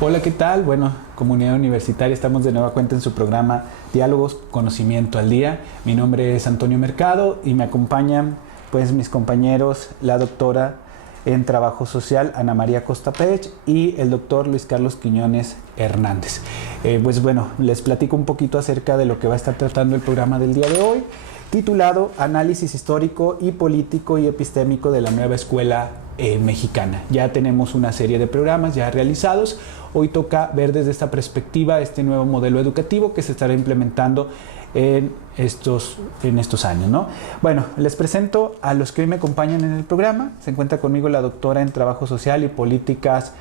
Hola, ¿qué tal? Bueno, comunidad universitaria, estamos de nueva cuenta en su programa Diálogos, Conocimiento al Día. Mi nombre es Antonio Mercado y me acompañan pues mis compañeros, la doctora en Trabajo Social, Ana María Costapech, y el doctor Luis Carlos Quiñones Hernández. Pues bueno, les platico un poquito acerca de lo que va a estar tratando el programa del día de hoy, titulado Análisis Histórico y Político y Epistémico de la Nueva Escuela Mexicana. Ya tenemos una serie de programas ya realizados. Hoy toca ver desde esta perspectiva este nuevo modelo educativo que se estará implementando en estos años, ¿no? Bueno, les presento a los que hoy me acompañan en el programa. Se encuentra conmigo la doctora en Trabajo Social y Políticas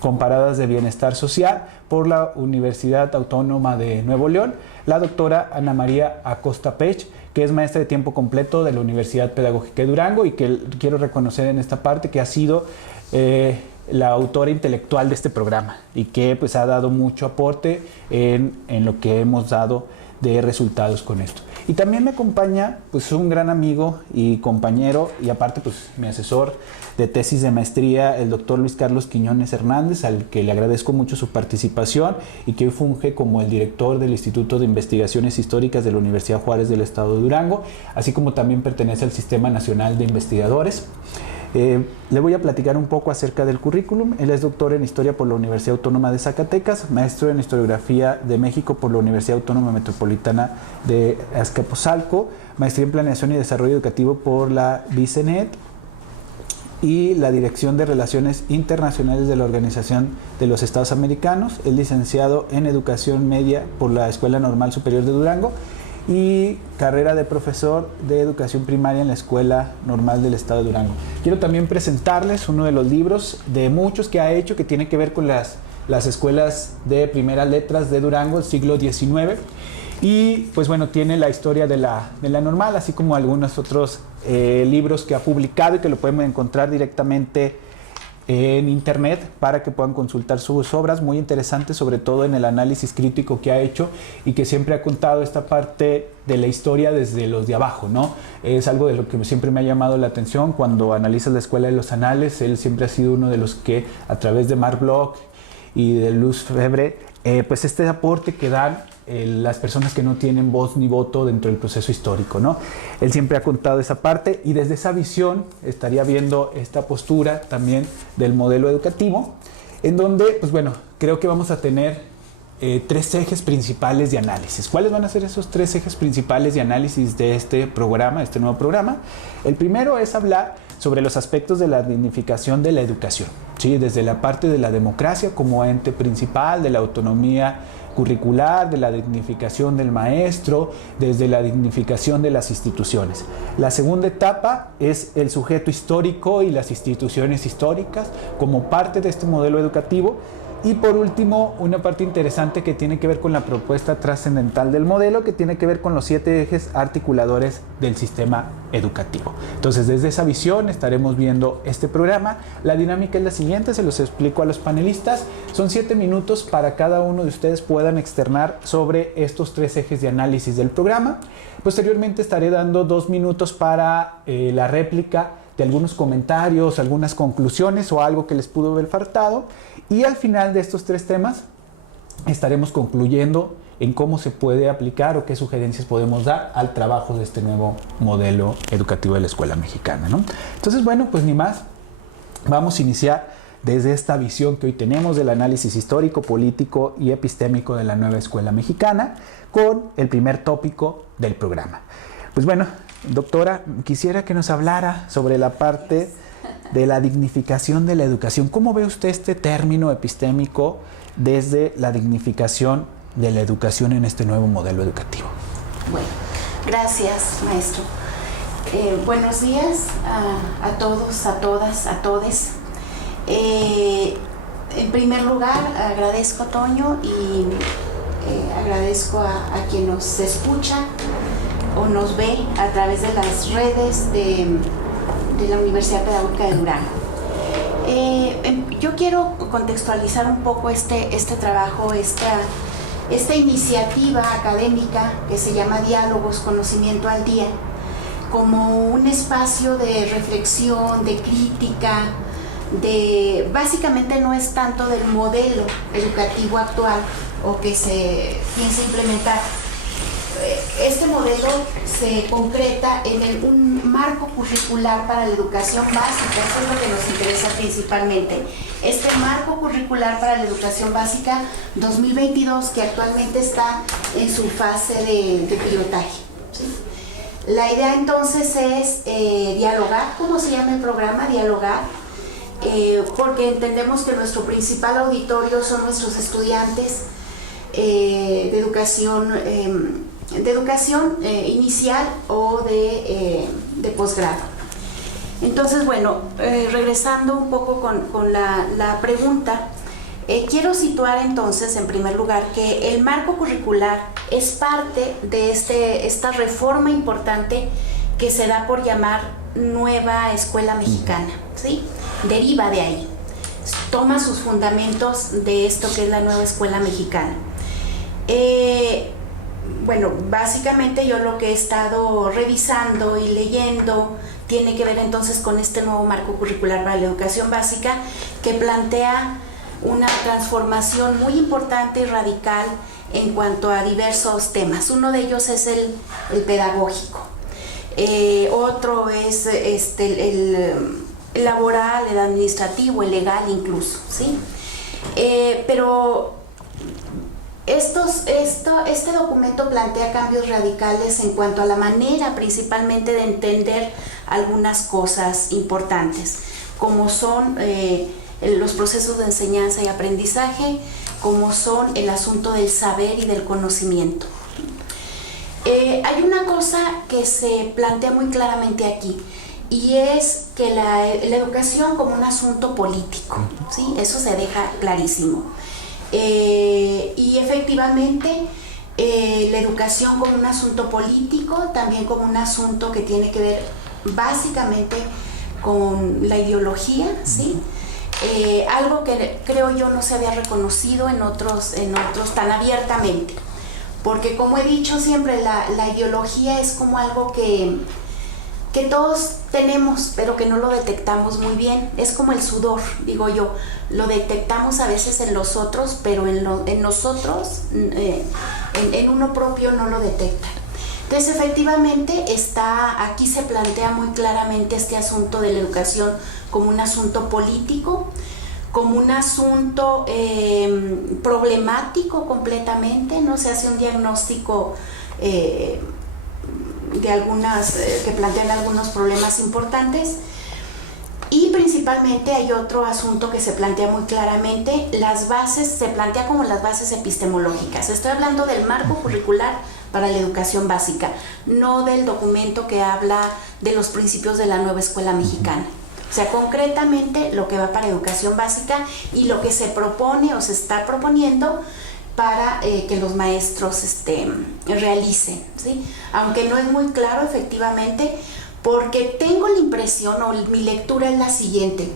Comparadas de Bienestar Social por la Universidad Autónoma de Nuevo León, la doctora Ana María Costapech, que es maestra de tiempo completo de la Universidad Pedagógica de Durango y que quiero reconocer en esta parte que ha sido la autora intelectual de este programa y que pues ha dado mucho aporte en lo que hemos dado de resultados con esto. Y también me acompaña pues un gran amigo y compañero y aparte pues mi asesor de tesis de maestría, el doctor Luis Carlos Quiñones Hernández, al que le agradezco mucho su participación y que hoy funge como el director del Instituto de Investigaciones Históricas de la Universidad Juárez del Estado de Durango, así como también pertenece al Sistema Nacional de Investigadores. Le voy a platicar un poco acerca del currículum. Él es doctor en Historia por la Universidad Autónoma de Zacatecas, maestro en Historiografía de México por la Universidad Autónoma Metropolitana de Azcapotzalco, maestría en Planeación y Desarrollo Educativo por la BICENET y la Dirección de Relaciones Internacionales de la Organización de los Estados Americanos. Es licenciado en Educación Media por la Escuela Normal Superior de Durango y carrera de profesor de educación primaria en la Escuela Normal del Estado de Durango. Quiero también presentarles uno de los libros de muchos que ha hecho que tiene que ver con las escuelas de primeras letras de Durango, el siglo XIX. Y pues bueno, tiene la historia de la normal, así como algunos otros libros que ha publicado y que lo pueden encontrar directamente en internet para que puedan consultar sus obras, muy interesantes, sobre todo en el análisis crítico que ha hecho y que siempre ha contado esta parte de la historia desde los de abajo, ¿no? Es algo de lo que siempre me ha llamado la atención cuando analizas la Escuela de los Anales. Él siempre ha sido uno de los que a través de Marc Bloch y de Luz Febre, pues este aporte que dan las personas que no tienen voz ni voto dentro del proceso histórico, ¿no? Él siempre ha contado esa parte y desde esa visión estaría viendo esta postura también del modelo educativo, en donde, pues bueno, creo que vamos a tener tres ejes principales de análisis. ¿Cuáles van a ser esos tres ejes principales de análisis de este programa, este nuevo programa? El primero es hablar sobre los aspectos de la dignificación de la educación, ¿sí? Desde la parte de la democracia como ente principal, de la autonomía curricular, de la dignificación del maestro, desde la dignificación de las instituciones. La segunda etapa es el sujeto histórico y las instituciones históricas como parte de este modelo educativo. Y por último, una parte interesante que tiene que ver con la propuesta trascendental del modelo, que tiene que ver con los 7 ejes articuladores del sistema educativo. Entonces, desde esa visión estaremos viendo este programa. La dinámica es la siguiente, se los explico a los panelistas. Son 7 minutos para cada uno de ustedes puedan externar sobre estos 3 ejes de análisis del programa. Posteriormente estaré dando 2 minutos para la réplica de algunos comentarios, algunas conclusiones o algo que les pudo haber faltado. Y al final de estos 3 temas estaremos concluyendo en cómo se puede aplicar o qué sugerencias podemos dar al trabajo de este nuevo modelo educativo de la escuela mexicana, ¿no? Entonces, bueno, pues ni más, vamos a iniciar desde esta visión que hoy tenemos del análisis histórico, político y epistémico de la nueva escuela mexicana con el primer tópico del programa. Pues bueno, doctora, quisiera que nos hablara sobre la parte de la dignificación de la educación. ¿Cómo ve usted este término epistémico desde la dignificación de la educación en este nuevo modelo educativo? Bueno, gracias, maestro. Buenos días a todos, a todas, a todes. En primer lugar, agradezco a Toño y agradezco a quien nos escucha o nos ve a través de las redes de la Universidad Pedagógica de Durango. Yo quiero contextualizar un poco este trabajo, esta iniciativa académica que se llama Diálogos, Conocimiento al Día, como un espacio de reflexión, de crítica, básicamente no es tanto del modelo educativo actual o que se piensa implementar. Este modelo se concreta en un marco curricular para la educación básica, eso es lo que nos interesa principalmente. Este marco curricular para la educación básica 2022, que actualmente está en su fase de pilotaje, ¿sí? La idea entonces es dialogar, ¿cómo se llama el programa? Dialogar, porque entendemos que nuestro principal auditorio son nuestros estudiantes de educación inicial o de posgrado. Entonces, bueno, regresando un poco con la pregunta, quiero situar entonces en primer lugar que el marco curricular es parte de esta reforma importante que se da por llamar Nueva Escuela Mexicana, ¿sí? Deriva de ahí, toma sus fundamentos de esto que es la Nueva Escuela Mexicana. Bueno, básicamente yo lo que he estado revisando y leyendo tiene que ver entonces con este nuevo marco curricular para la educación básica, que plantea una transformación muy importante y radical en cuanto a diversos temas. Uno de ellos es el pedagógico, otro es el laboral, el administrativo, el legal incluso, ¿sí? Pero este documento plantea cambios radicales en cuanto a la manera principalmente de entender algunas cosas importantes, como son los procesos de enseñanza y aprendizaje, como son el asunto del saber y del conocimiento. Hay una cosa que se plantea muy claramente aquí, y es que la educación como un asunto político, ¿sí? Eso se deja clarísimo. Y efectivamente la educación como un asunto político, también como un asunto que tiene que ver básicamente con la ideología, ¿sí? Algo que creo yo no se había reconocido en otros tan abiertamente, porque como he dicho siempre, la ideología es como algo que todos tenemos, pero que no lo detectamos muy bien. Es como el sudor, digo yo, lo detectamos a veces en los otros, pero en nosotros, en uno propio no lo detectan. Entonces, efectivamente, aquí se plantea muy claramente este asunto de la educación como un asunto político, como un asunto problemático completamente, ¿no? Se hace un diagnóstico de algunas que plantean algunos problemas importantes, y principalmente hay otro asunto que se plantea muy claramente, se plantea como las bases epistemológicas. Estoy hablando del marco curricular para la educación básica, no del documento que habla de los principios de la Nueva Escuela Mexicana. O sea, concretamente lo que va para educación básica y lo que se propone o se está proponiendo para que los maestros realicen, ¿sí? Aunque no es muy claro efectivamente, porque tengo la impresión, o mi lectura es la siguiente,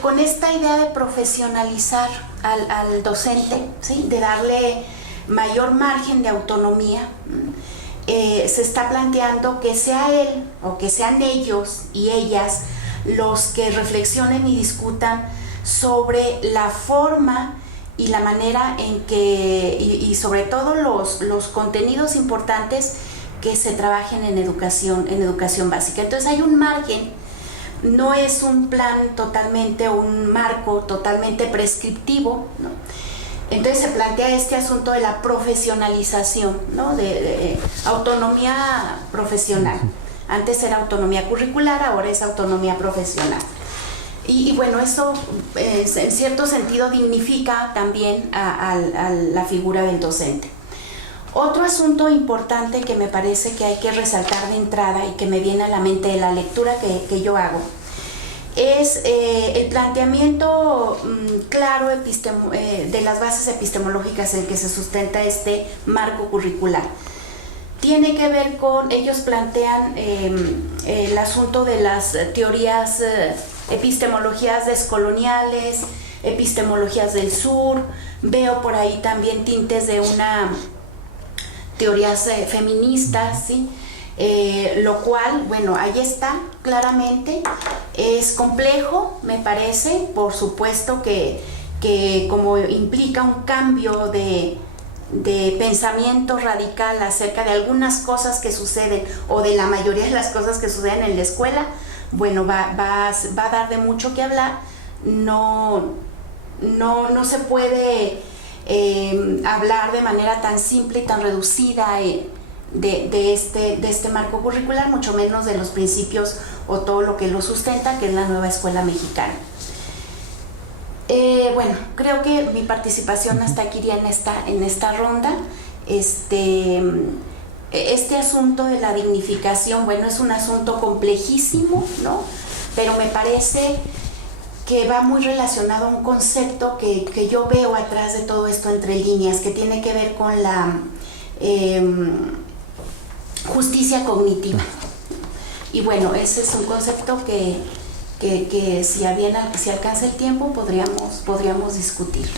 con esta idea de profesionalizar al docente, ¿sí? De darle mayor margen de autonomía, se está planteando que sea él o que sean ellos y ellas los que reflexionen y discutan sobre la forma y la manera en que, y sobre todo los contenidos importantes que se trabajen en educación básica. Entonces hay un margen, no es un plan totalmente, un marco totalmente prescriptivo, ¿no? Entonces se plantea este asunto de la profesionalización, ¿no? de autonomía profesional. Antes era autonomía curricular, ahora es autonomía profesional. Y bueno, eso en cierto sentido dignifica también a la figura del docente. Otro asunto importante que me parece que hay que resaltar de entrada y que me viene a la mente de la lectura que yo hago es el planteamiento claro de las bases epistemológicas en que se sustenta este marco curricular. Tiene que ver con, ellos plantean el asunto de las teorías, epistemologías descoloniales, epistemologías del sur, veo por ahí también tintes de teorías feministas, ¿sí? lo cual, bueno, ahí está claramente. Es complejo, me parece, por supuesto que como implica un cambio de pensamiento radical acerca de algunas cosas que suceden, o de la mayoría de las cosas que suceden en la escuela, bueno, va a dar de mucho que hablar. No se puede hablar de manera tan simple y tan reducida de este marco curricular, mucho menos de los principios o todo lo que lo sustenta, que es la nueva escuela mexicana. Bueno, creo que mi participación hasta aquí iría en esta ronda. Este asunto de la dignificación, bueno, es un asunto complejísimo, ¿no? Pero me parece que va muy relacionado a un concepto que yo veo atrás de todo esto entre líneas, que tiene que ver con la justicia cognitiva. Y bueno, ese es un concepto que si alcanza el tiempo podríamos discutir.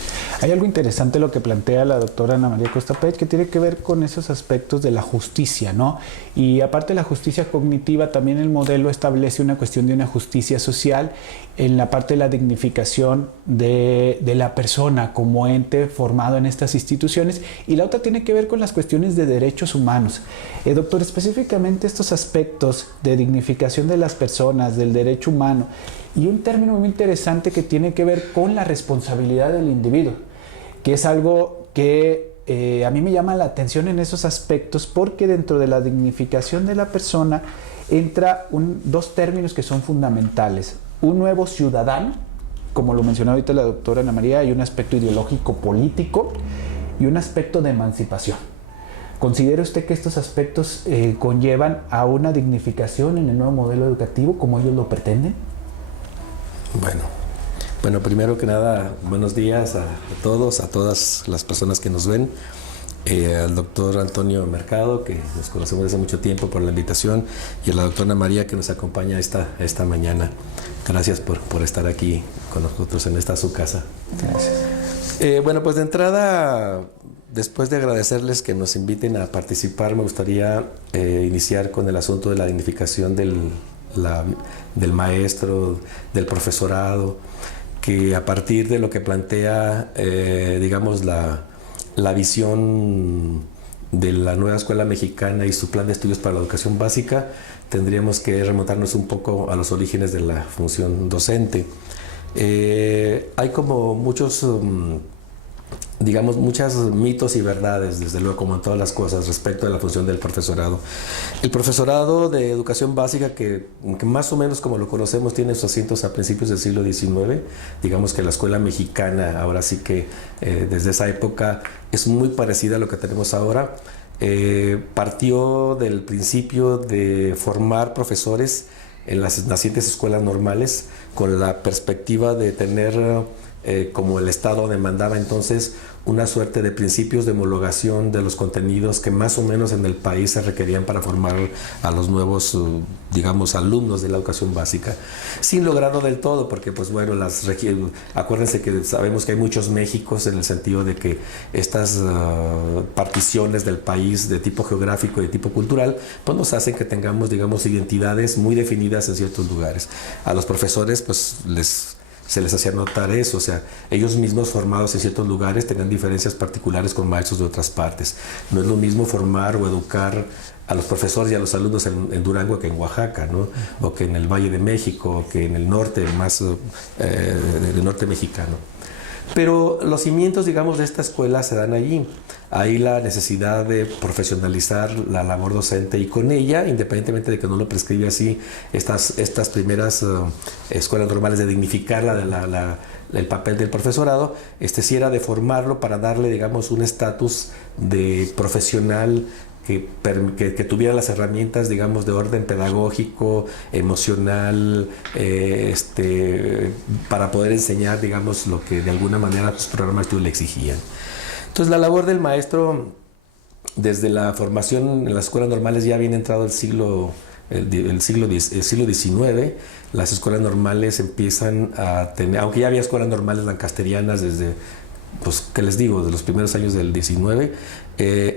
Hay algo interesante lo que plantea la doctora Ana María Costa Pech, que tiene que ver con esos aspectos de la justicia, ¿no? Y aparte de la justicia cognitiva, también el modelo establece una cuestión de una justicia social en la parte de la dignificación de la persona como ente formado en estas instituciones, y la otra tiene que ver con las cuestiones de derechos humanos. Doctor, específicamente estos aspectos de dignificación de las personas, del derecho humano, y un término muy interesante que tiene que ver con la responsabilidad del individuo, que es algo que a mí me llama la atención en esos aspectos, porque dentro de la dignificación de la persona entra dos términos que son fundamentales: un nuevo ciudadano, como lo mencionó ahorita la doctora Ana María, hay un aspecto ideológico político y un aspecto de emancipación. ¿Considera usted que estos aspectos conllevan a una dignificación en el nuevo modelo educativo como ellos lo pretenden? Bueno, primero que nada, buenos días a todos, a todas las personas que nos ven, al doctor Antonio Mercado, que nos conocemos desde mucho tiempo, por la invitación, y a la doctora Ana María, que nos acompaña esta mañana. Gracias por estar aquí con nosotros en esta su casa. Gracias. Bueno, pues de entrada, después de agradecerles que nos inviten a participar, me gustaría iniciar con el asunto de la dignificación del maestro, del profesorado, que a partir de lo que plantea, digamos, la visión de la nueva escuela mexicana y su plan de estudios para la educación básica, tendríamos que remontarnos un poco a los orígenes de la función docente. Hay como muchos mitos y verdades, desde luego, como en todas las cosas, respecto a la función del profesorado. El profesorado de educación básica, que más o menos como lo conocemos, tiene sus asientos a principios del siglo XIX. Digamos que la escuela mexicana, ahora sí que desde esa época, es muy parecida a lo que tenemos ahora. Partió del principio de formar profesores en las nacientes escuelas normales, con la perspectiva de tener, como el Estado demandaba entonces, una suerte de principios de homologación de los contenidos que más o menos en el país se requerían para formar a los nuevos, digamos, alumnos de la educación básica, sin lograrlo del todo, porque pues bueno, acuérdense que sabemos que hay muchos Méxicos, en el sentido de que estas particiones del país de tipo geográfico y de tipo cultural, pues nos hacen que tengamos, digamos, identidades muy definidas en ciertos lugares. A los profesores pues se les hacía notar eso, o sea, ellos mismos formados en ciertos lugares tenían diferencias particulares con maestros de otras partes. No es lo mismo formar o educar a los profesores y a los alumnos en Durango que en Oaxaca, ¿no? O que en el Valle de México, o que en el norte, más del norte mexicano. Pero los cimientos, digamos, de esta escuela se dan allí. Hay la necesidad de profesionalizar la labor docente, y con ella, independientemente de que no lo prescribe así, estas primeras escuelas normales, de dignificar el papel del profesorado, sí era de formarlo para darle, digamos, un estatus de profesional que tuviera las herramientas, digamos, de orden pedagógico, emocional, para poder enseñar, digamos, lo que de alguna manera los programas de estudio le exigían. Entonces, la labor del maestro, desde la formación en las escuelas normales, ya bien entrado el siglo XIX, las escuelas normales empiezan a tener, aunque ya había escuelas normales lancasterianas desde pues, ¿qué les digo?, de los primeros años del 19,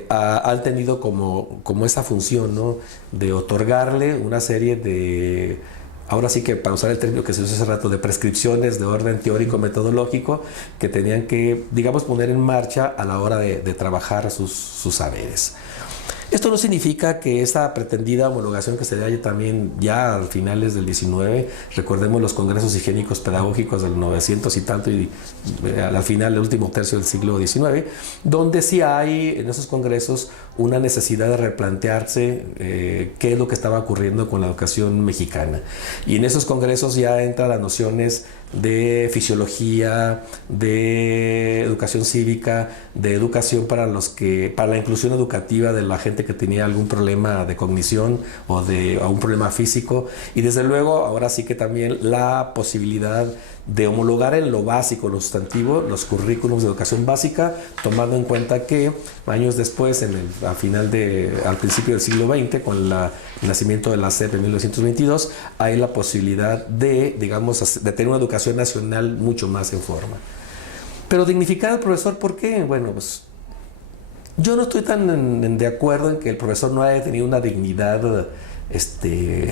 han tenido como esa función, ¿no?, de otorgarle una serie de, ahora sí que para usar el término que se usó hace rato, de prescripciones de orden teórico metodológico que tenían que, digamos, poner en marcha a la hora de trabajar sus saberes. Esto no significa que esa pretendida homologación que se da también ya a finales del 19, recordemos los congresos higiénicos pedagógicos del 900 y tanto, y al final, el último tercio del siglo XIX, donde sí hay en esos congresos una necesidad de replantearse qué es lo que estaba ocurriendo con la educación mexicana. Y en esos congresos ya entran las nociones de fisiología, de educación cívica, de educación para la inclusión educativa de la gente que tenía algún problema de cognición o un problema físico, y desde luego ahora sí que también la posibilidad de homologar en lo básico, lo sustantivo, los currículums de educación básica, tomando en cuenta que años después, al principio del siglo XX, con el nacimiento de la SEP en 1922, hay la posibilidad de, digamos, de tener una educación nacional mucho más en forma. Pero dignificar al profesor, ¿por qué? Bueno, pues yo no estoy tan de acuerdo en que el profesor no haya tenido una dignidad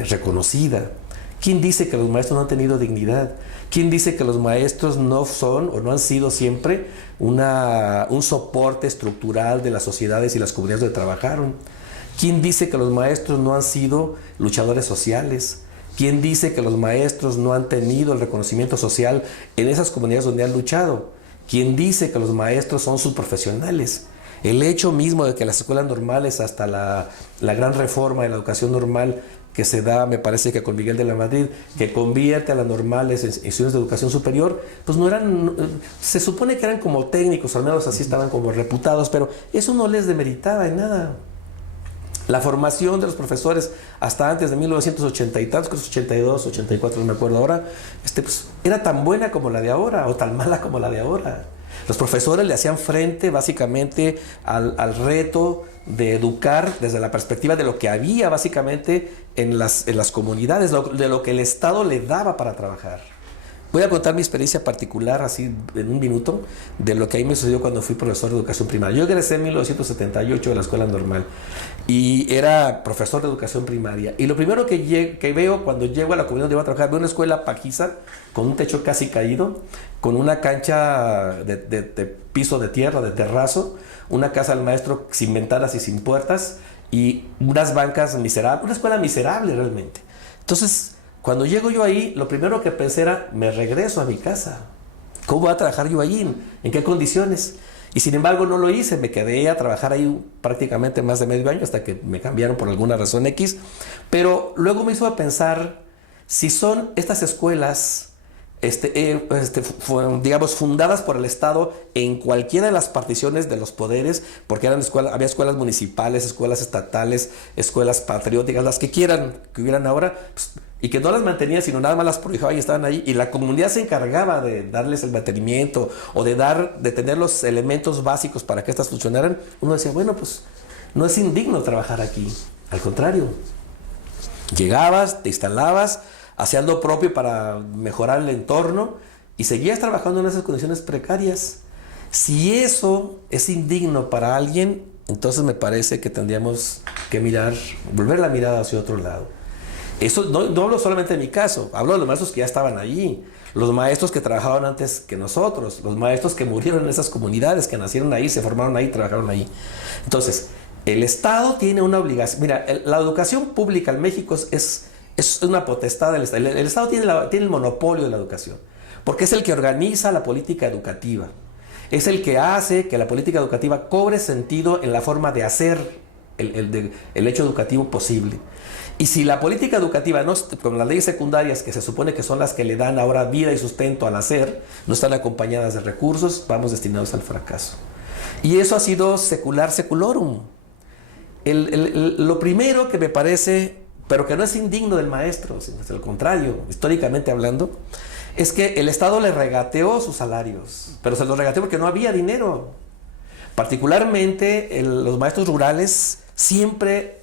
reconocida. ¿Quién dice que los maestros no han tenido dignidad? ¿Quién dice que los maestros no son o no han sido siempre un soporte estructural de las sociedades y las comunidades donde trabajaron? ¿Quién dice que los maestros no han sido luchadores sociales? ¿Quién dice que los maestros no han tenido el reconocimiento social en esas comunidades donde han luchado? ¿Quién dice que los maestros son subprofesionales? El hecho mismo de que las escuelas normales, hasta la gran reforma de la educación normal que se da, me parece que con Miguel de la Madrid, que convierte a las normales en instituciones de educación superior, pues no eran, se supone que eran como técnicos, al menos así estaban como reputados, pero eso no les demeritaba en nada. La formación de los profesores hasta antes de 1980 y tantos, 82, 84, no me acuerdo ahora, pues, era tan buena como la de ahora o tan mala como la de ahora. Los profesores le hacían frente básicamente al reto de educar desde la perspectiva de lo que había básicamente en las comunidades, de lo que el Estado le daba para trabajar. Voy a contar mi experiencia particular, así en un minuto, de lo que a mí me sucedió cuando fui profesor de educación primaria. Yo egresé en 1978 de la escuela normal y era profesor de educación primaria. Y lo primero que veo cuando llego a la comunidad donde iba a trabajar, veo una escuela pajiza, con un techo casi caído, con una cancha de piso de tierra, de terrazo, una casa del maestro sin ventanas y sin puertas, y unas bancas miserables, una escuela miserable realmente. Entonces, cuando llego yo ahí, lo primero que pensé era, me regreso a mi casa. ¿Cómo voy a trabajar yo allí? ¿En qué condiciones? Y sin embargo no lo hice, me quedé a trabajar ahí prácticamente más de medio año hasta que me cambiaron por alguna razón X. Pero luego me hizo pensar, si son estas escuelas, digamos, fundadas por el Estado en cualquiera de las particiones de los poderes, porque había escuelas municipales, escuelas estatales, escuelas patrióticas, las que quieran, que hubieran ahora, pues, y que no las mantenía, sino nada más las prohijaba y estaban ahí, y la comunidad se encargaba de darles el mantenimiento o de tener los elementos básicos para que estas funcionaran. Uno decía, bueno, pues no es indigno trabajar aquí, al contrario, llegabas, te instalabas, hacías lo propio para mejorar el entorno y seguías trabajando en esas condiciones precarias. Si eso es indigno para alguien, entonces me parece que tendríamos que volver la mirada hacia otro lado. Eso no hablo solamente de mi caso, hablo de los maestros que ya estaban allí, los maestros que trabajaban antes que nosotros, los maestros que murieron en esas comunidades, que nacieron ahí, se formaron ahí, trabajaron ahí. Entonces, el Estado tiene una obligación. Mira, la educación pública en México es una potestad del Estado. El Estado tiene el monopolio de la educación, porque es el que organiza la política educativa. Es el que hace que la política educativa cobre sentido en la forma de hacer el hecho educativo posible. Y si la política educativa, con las leyes secundarias, que se supone que son las que le dan ahora vida y sustento al hacer, no están acompañadas de recursos, vamos destinados al fracaso. Y eso ha sido secular seculorum. Lo primero que me parece, pero que no es indigno del maestro, sino al contrario, históricamente hablando, es que el Estado le regateó sus salarios, pero se los regateó porque no había dinero. Particularmente los maestros rurales siempre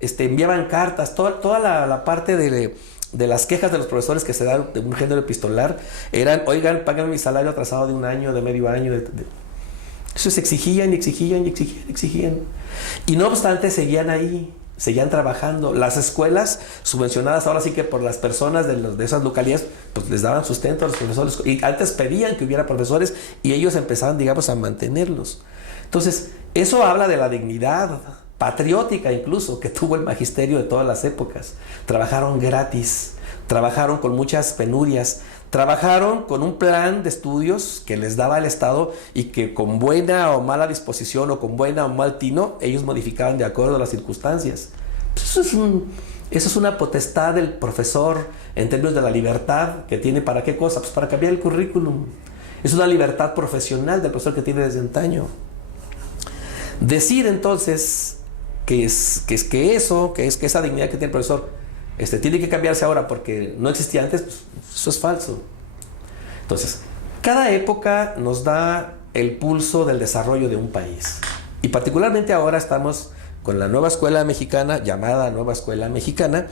enviaban cartas, toda la parte de de las quejas de los profesores que se dan de un género epistolar eran, oigan, páganme mi salario atrasado de un año, de medio año. Eso se exigían. Y no obstante, seguían ahí, seguían trabajando. Las escuelas subvencionadas, ahora sí que por las personas de esas localidades, pues les daban sustento a los profesores. Y antes pedían que hubiera profesores y ellos empezaban, digamos, a mantenerlos. Entonces, eso habla de la dignidad patriótica incluso que tuvo el magisterio de todas las épocas. Trabajaron gratis, trabajaron con muchas penurias, trabajaron con un plan de estudios que les daba el Estado y que con buena o mala disposición o con buena o mal tino, ellos modificaban de acuerdo a las circunstancias. Pues eso es una potestad del profesor en términos de la libertad que tiene. ¿Para qué cosa? Pues para cambiar el currículum. Es una libertad profesional del profesor que tiene desde antaño. Decir entonces que esa dignidad que tiene el profesor tiene que cambiarse ahora porque no existía antes, pues eso es falso. Entonces, cada época nos da el pulso del desarrollo de un país. Y particularmente ahora estamos con la nueva escuela mexicana, llamada Nueva Escuela Mexicana,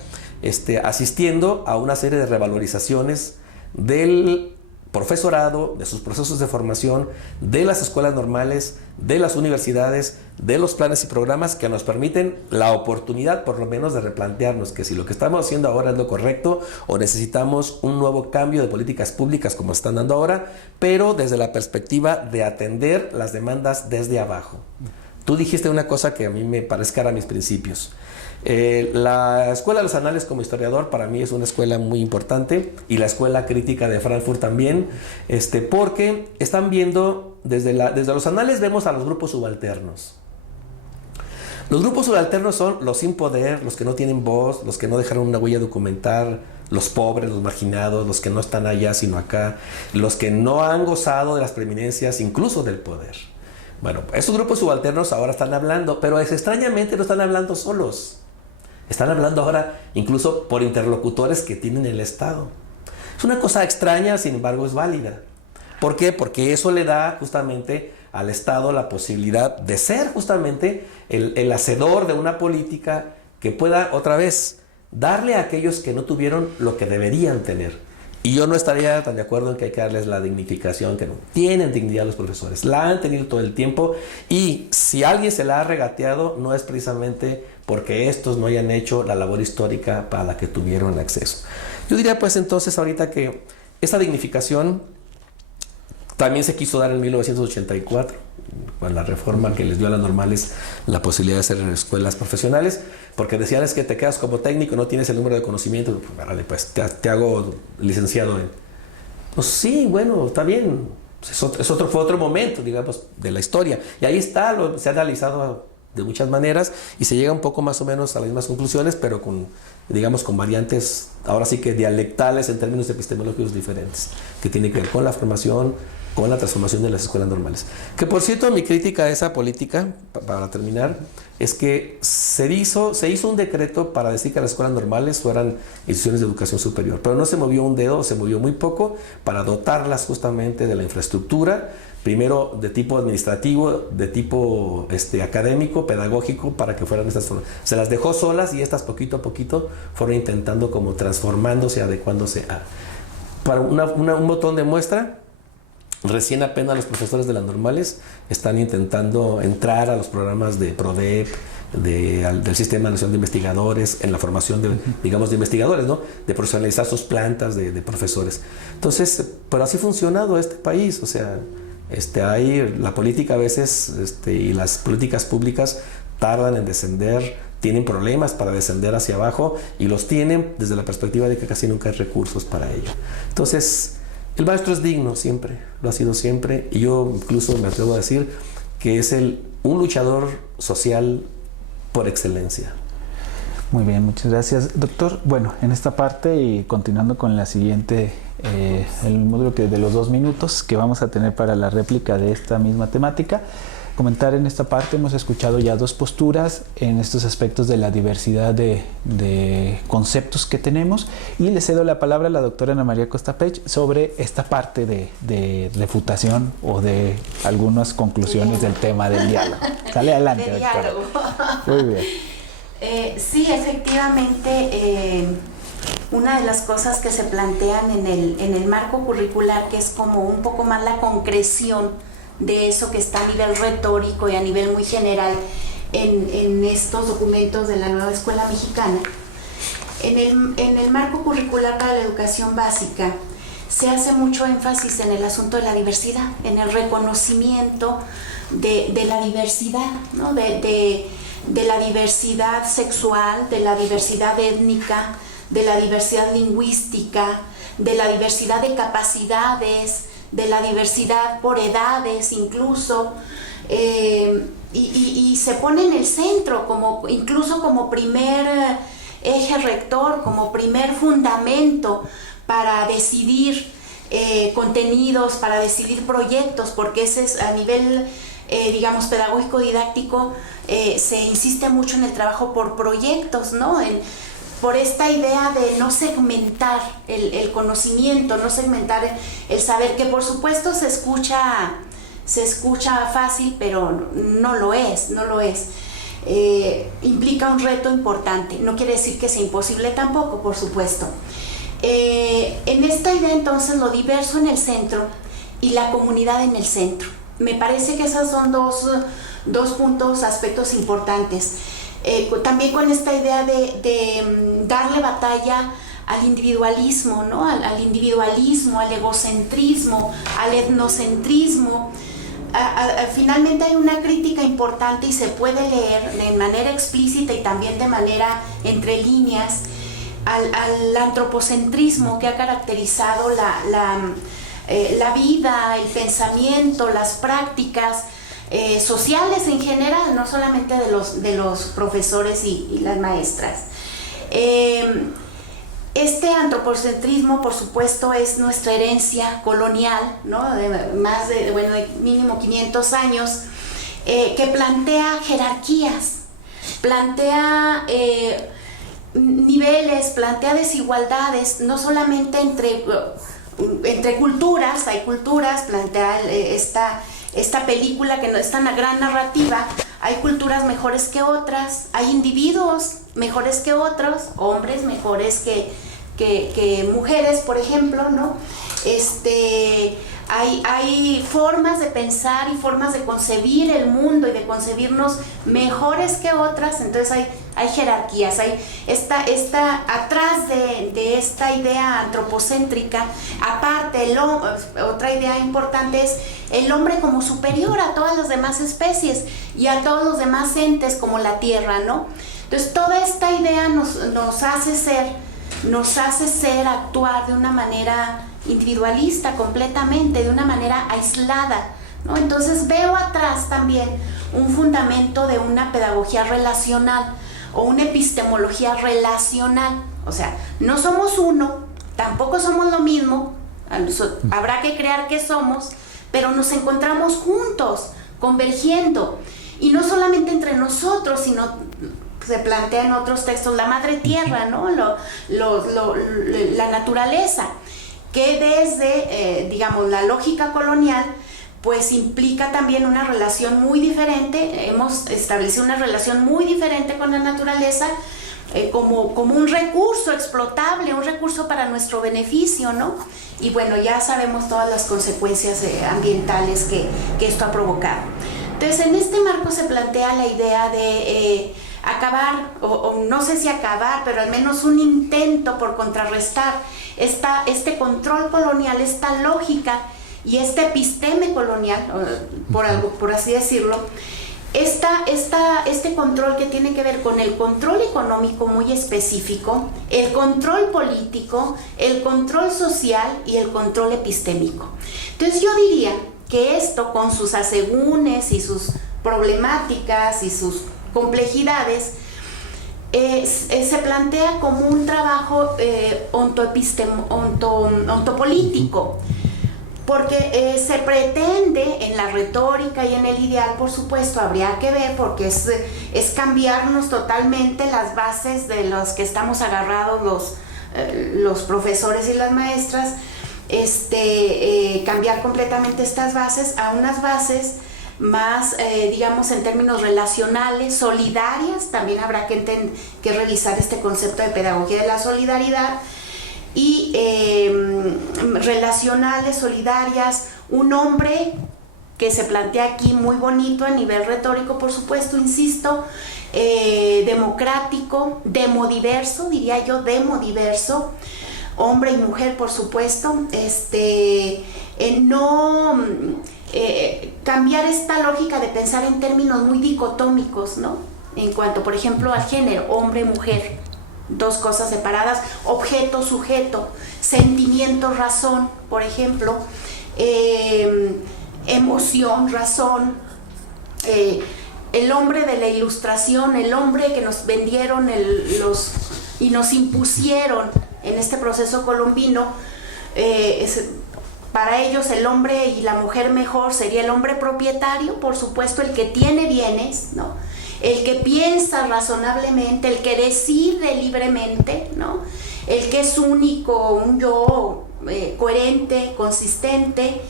asistiendo a una serie de revalorizaciones del profesorado, de sus procesos de formación, de las escuelas normales, de las universidades, de los planes y programas que nos permiten la oportunidad, por lo menos, de replantearnos que si lo que estamos haciendo ahora es lo correcto o necesitamos un nuevo cambio de políticas públicas como están dando ahora, pero desde la perspectiva de atender las demandas desde abajo. Tú dijiste una cosa que a mí me parece cara a mis principios. La Escuela de los Anales como historiador para mí es una escuela muy importante, y la Escuela Crítica de Frankfurt también, porque están viendo, desde los anales vemos a los grupos subalternos. Los grupos subalternos son los sin poder, los que no tienen voz, los que no dejaron una huella documental, los pobres, los marginados, los que no están allá sino acá, los que no han gozado de las preeminencias incluso del poder. Bueno, esos grupos subalternos ahora están hablando, pero extrañamente no están hablando solos. Están hablando ahora incluso por interlocutores que tienen el Estado. Es una cosa extraña, sin embargo es válida. ¿Por qué? Porque eso le da justamente al Estado la posibilidad de ser justamente el hacedor de una política que pueda otra vez darle a aquellos que no tuvieron lo que deberían tener. Y yo no estaría tan de acuerdo en que hay que darles la dignificación, que no tienen dignidad los profesores, la han tenido todo el tiempo, y si alguien se la ha regateado no es precisamente porque estos no hayan hecho la labor histórica para la que tuvieron acceso. Yo diría pues entonces ahorita que esta dignificación también se quiso dar en 1984, con la reforma que les dio a las normales la posibilidad de hacer escuelas profesionales, porque decían es que te quedas como técnico, no tienes el número de conocimiento, pues te hago licenciado en... Pues sí, bueno, está bien, fue otro momento, digamos, de la historia, y ahí está, se ha analizado de muchas maneras y se llega un poco más o menos a las mismas conclusiones, pero con variantes, ahora sí que dialectales en términos epistemológicos diferentes, que tienen que ver con la formación, con la transformación de las escuelas normales. Que por cierto, mi crítica a esa política, para terminar, es que se hizo un decreto para decir que las escuelas normales fueran instituciones de educación superior, pero no se movió un dedo, se movió muy poco para dotarlas justamente de la infraestructura, primero de tipo administrativo, de tipo académico, pedagógico, para que fueran estas formas. Se las dejó solas y estas poquito a poquito fueron intentando como transformándose, adecuándose a... Para un botón de muestra, recién apenas los profesores de las normales están intentando entrar a los programas de PRODEP, del Sistema Nacional de Investigadores, en la formación de investigadores, ¿no? De profesionalizar sus plantas de profesores. Entonces, pero así ha funcionado este país, o sea, hay la política a veces, y las políticas públicas tardan en descender, tienen problemas para descender hacia abajo, y los tienen desde la perspectiva de que casi nunca hay recursos para ello. Entonces, el maestro es digno siempre, lo ha sido siempre, y yo incluso me atrevo a decir que es un luchador social por excelencia. Muy bien, muchas gracias, doctor. Bueno, en esta parte y continuando con la siguiente, el módulo de los 2 minutos que vamos a tener para la réplica de esta misma temática, comentar en esta parte, hemos escuchado ya 2 posturas en estos aspectos de la diversidad de conceptos que tenemos, y le cedo la palabra a la doctora Ana María Costapech sobre esta parte de refutación o de algunas conclusiones del tema del diálogo. Sale adelante, de doctora. Diálogo. Muy bien. Sí, efectivamente, una de las cosas que se plantean en el marco curricular, que es como un poco más la concreción de eso que está a nivel retórico y a nivel muy general en estos documentos de la nueva escuela mexicana. En el marco curricular para la educación básica se hace mucho énfasis en el asunto de la diversidad, en el reconocimiento de la diversidad, ¿no? de la diversidad sexual, de la diversidad étnica, de la diversidad lingüística, de la diversidad de capacidades, de la diversidad por edades incluso, y se pone en el centro incluso como primer eje rector, como primer fundamento para decidir contenidos, para decidir proyectos, porque ese es a nivel digamos pedagógico didáctico, se insiste mucho en el trabajo por proyectos, ¿no? Por esta idea de no segmentar el conocimiento, no segmentar el saber, que por supuesto se escucha fácil, pero no lo es. Implica un reto importante, no quiere decir que sea imposible tampoco, por supuesto. En esta idea entonces lo diverso en el centro y la comunidad en el centro. Me parece que esos son dos puntos, aspectos importantes. También con esta idea de darle batalla al individualismo, ¿no? Al individualismo, al egocentrismo, al etnocentrismo. Finalmente hay una crítica importante y se puede leer de manera explícita y también de manera entre líneas al antropocentrismo que ha caracterizado la vida, el pensamiento, las prácticas sociales en general, no solamente de los profesores y las maestras. Este antropocentrismo, por supuesto, es nuestra herencia colonial, ¿no? De mínimo 500 años, que plantea jerarquías, plantea niveles, plantea desigualdades, no solamente entre culturas, hay culturas, plantea esta película que no es tan gran narrativa, hay culturas mejores que otras, hay individuos mejores que otros, hombres mejores que mujeres, por ejemplo, ¿no? Hay formas de pensar y formas de concebir el mundo y de concebirnos mejores que otras, entonces hay jerarquías, hay atrás de esta idea antropocéntrica, aparte otra idea importante es el hombre como superior a todas las demás especies y a todos los demás entes como la tierra, ¿no? Entonces toda esta idea nos hace ser, actuar de una manera individualista completamente, de una manera aislada, ¿no? Entonces veo atrás también un fundamento de una pedagogía relacional o una epistemología relacional, o sea, no somos uno, tampoco somos lo mismo, habrá que crear que somos, pero nos encontramos juntos, convergiendo, y no solamente entre nosotros, sino se plantea en otros textos la madre tierra, ¿no? La naturaleza, que desde, digamos, la lógica colonial, pues implica también una relación muy diferente. Hemos establecido una relación muy diferente con la naturaleza, como un recurso explotable, un recurso para nuestro beneficio, ¿no? Y bueno, ya sabemos todas las consecuencias ambientales que esto ha provocado. Entonces, en este marco se plantea la idea de acabar, o no sé si acabar, pero al menos un intento por contrarrestar este control colonial, esta lógica y este episteme colonial, por así decirlo, este control que tiene que ver con el control económico muy específico, el control político, el control social y el control epistémico. Entonces yo diría que esto, con sus asegúnes y sus problemáticas y sus complejidades, se plantea como un trabajo ontopolítico, porque se pretende en la retórica y en el ideal, por supuesto, habría que ver, porque es cambiarnos totalmente las bases de los que estamos agarrados los profesores y las maestras, cambiar completamente estas bases a unas bases más, digamos, en términos relacionales, solidarias. También habrá que revisar este concepto de pedagogía de la solidaridad. Y relacionales, solidarias, un hombre que se plantea aquí muy bonito a nivel retórico, por supuesto, insisto, democrático, demodiverso, diría yo, demodiverso, hombre y mujer, por supuesto, cambiar esta lógica de pensar en términos muy dicotómicos, ¿no? En cuanto, por ejemplo, al género, hombre, mujer, dos cosas separadas, objeto, sujeto, sentimiento, razón, por ejemplo, emoción, razón, el hombre de la Ilustración, el hombre que nos vendieron y nos impusieron en este proceso colombino. Para ellos el hombre y la mujer mejor sería el hombre propietario, por supuesto, el que tiene bienes, ¿no? El que piensa razonablemente, el que decide libremente, ¿no? El que es único, un yo coherente, consistente,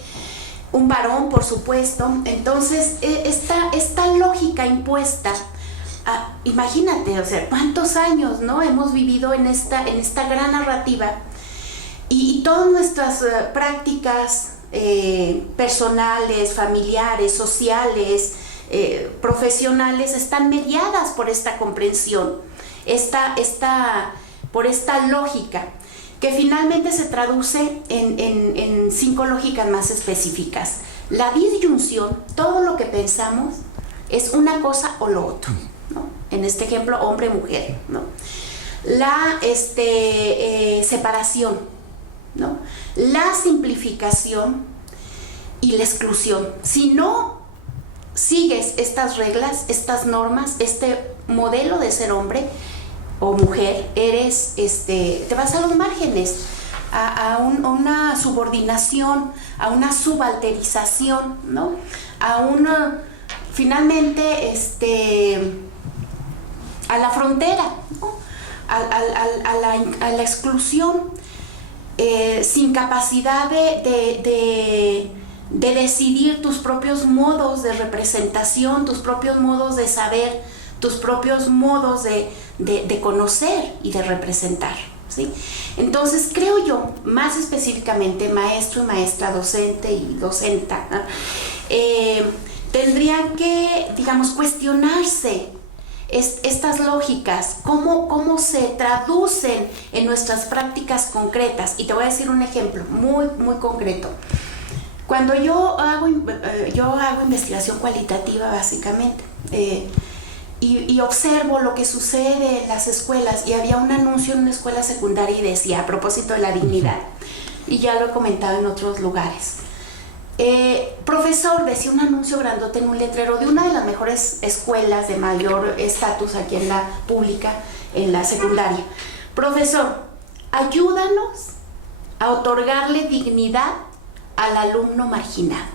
un varón, por supuesto. Entonces, esta lógica impuesta, imagínate, o sea, cuántos años, ¿no?, hemos vivido en esta gran narrativa, y todas nuestras prácticas personales, familiares, sociales, profesionales están mediadas por esta comprensión, por esta lógica, que finalmente se traduce en 5 lógicas más específicas. La disyunción, todo lo que pensamos es una cosa o lo otro, ¿no? En este ejemplo, hombre-mujer, ¿no? La separación, ¿no? La simplificación y la exclusión. Si no sigues estas reglas, estas normas, este modelo de ser hombre o mujer, te vas a los márgenes, a una subordinación, a una subalterización, ¿no? Finalmente, a la frontera, ¿no? a la exclusión, sin capacidad de decidir tus propios modos de representación, tus propios modos de saber, tus propios modos de conocer y de representar, ¿sí? Entonces, creo yo, más específicamente, maestro y maestra, docente y docenta, tendrían que, digamos, cuestionarse estas lógicas, cómo se traducen en nuestras prácticas concretas. Y te voy a decir un ejemplo muy, muy concreto. Cuando yo hago investigación cualitativa, básicamente, y observo lo que sucede en las escuelas, y había un anuncio en una escuela secundaria y decía, a propósito de la dignidad, y ya lo he comentado en otros lugares, profesor, decía un anuncio grandote en un letrero de una de las mejores escuelas de mayor estatus aquí en la pública, en la secundaria: profesor, ayúdanos a otorgarle dignidad al alumno marginado.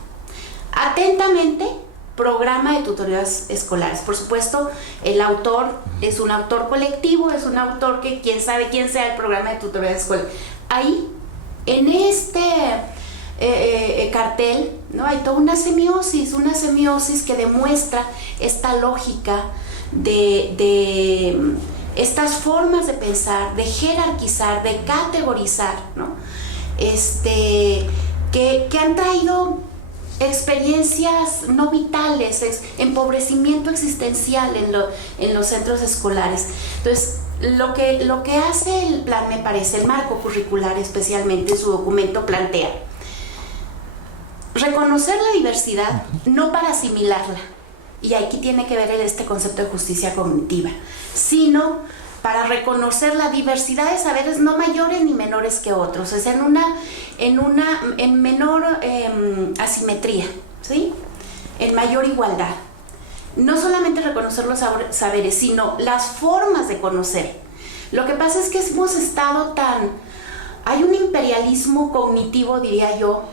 Atentamente, programa de tutorías escolares. Por supuesto, el autor es un autor colectivo, es un autor que quién sabe quién sea el programa de tutorías escolares. Ahí, en este cartel, ¿no?, hay toda una semiosis que demuestra esta lógica de estas formas de pensar, de jerarquizar, de categorizar, ¿no?, que han traído experiencias no vitales, empobrecimiento existencial en los centros escolares. Entonces, lo que hace el plan, me parece, el marco curricular especialmente en su documento, plantea reconocer la diversidad, no para asimilarla, y aquí tiene que ver este concepto de justicia cognitiva, sino para reconocer la diversidad de saberes no mayores ni menores que otros, o sea, en menor asimetría, ¿sí?, en mayor igualdad. No solamente reconocer los saberes, sino las formas de conocer. Lo que pasa es que hemos estado hay un imperialismo cognitivo, diría yo,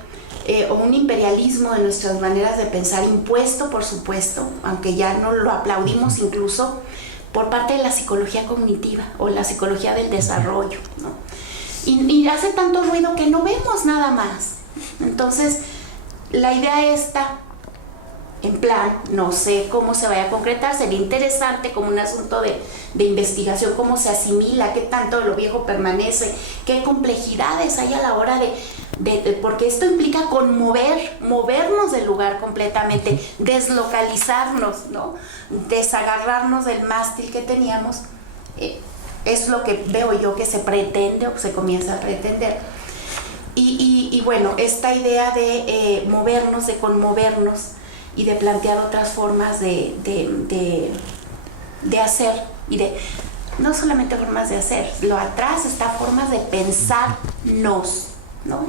o un imperialismo de nuestras maneras de pensar, impuesto, por supuesto, aunque ya no lo aplaudimos incluso, por parte de la psicología cognitiva o la psicología del desarrollo, ¿no? Y hace tanto ruido que no vemos nada más. Entonces, la idea esta en plan, no sé cómo se vaya a concretar, sería interesante como un asunto de investigación, cómo se asimila, qué tanto de lo viejo permanece, qué complejidades hay a la hora porque esto implica movernos del lugar completamente, deslocalizarnos, ¿no? Desagarrarnos del mástil que teníamos, es lo que veo yo que se pretende o que se comienza a pretender. Y bueno, esta idea de movernos, de conmovernos, y de plantear otras formas de hacer, y de no solamente formas de hacer, lo atrás está formas de pensarnos, ¿no?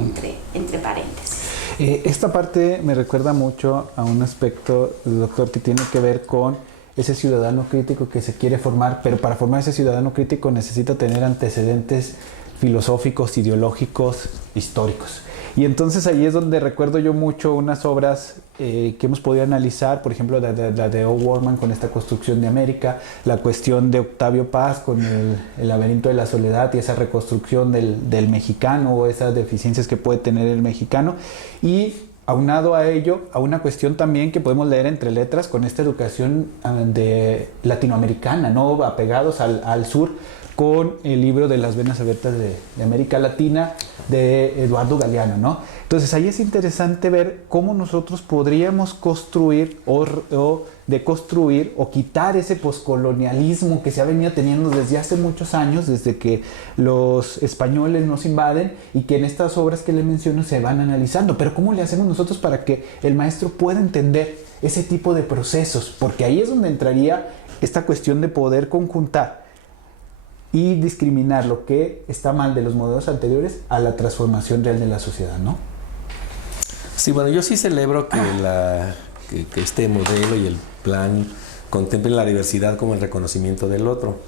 Entre paréntesis. Esta parte me recuerda mucho a un aspecto, doctor, que tiene que ver con ese ciudadano crítico que se quiere formar, pero para formar ese ciudadano crítico necesita tener antecedentes filosóficos, ideológicos, históricos. Y entonces ahí es donde recuerdo yo mucho unas obras que hemos podido analizar, por ejemplo la de O'Gorman con esta construcción de América, la cuestión de Octavio Paz con el laberinto de la soledad y esa reconstrucción del mexicano o esas deficiencias que puede tener el mexicano, y aunado a ello a una cuestión también que podemos leer entre letras con esta educación latinoamericana, ¿no? Apegados al sur, con el libro de las venas abiertas de América Latina de Eduardo Galeano, ¿no? Entonces ahí es interesante ver cómo nosotros podríamos construir o deconstruir o quitar ese poscolonialismo que se ha venido teniendo desde hace muchos años, desde que los españoles nos invaden, y que en estas obras que le menciono se van analizando. Pero ¿cómo le hacemos nosotros para que el maestro pueda entender ese tipo de procesos? Porque ahí es donde entraría esta cuestión de poder conjuntar y discriminar lo que está mal de los modelos anteriores a la transformación real de la sociedad, ¿no? Sí, bueno, yo sí celebro que, que este modelo y el plan contemplen la diversidad como el reconocimiento del otro.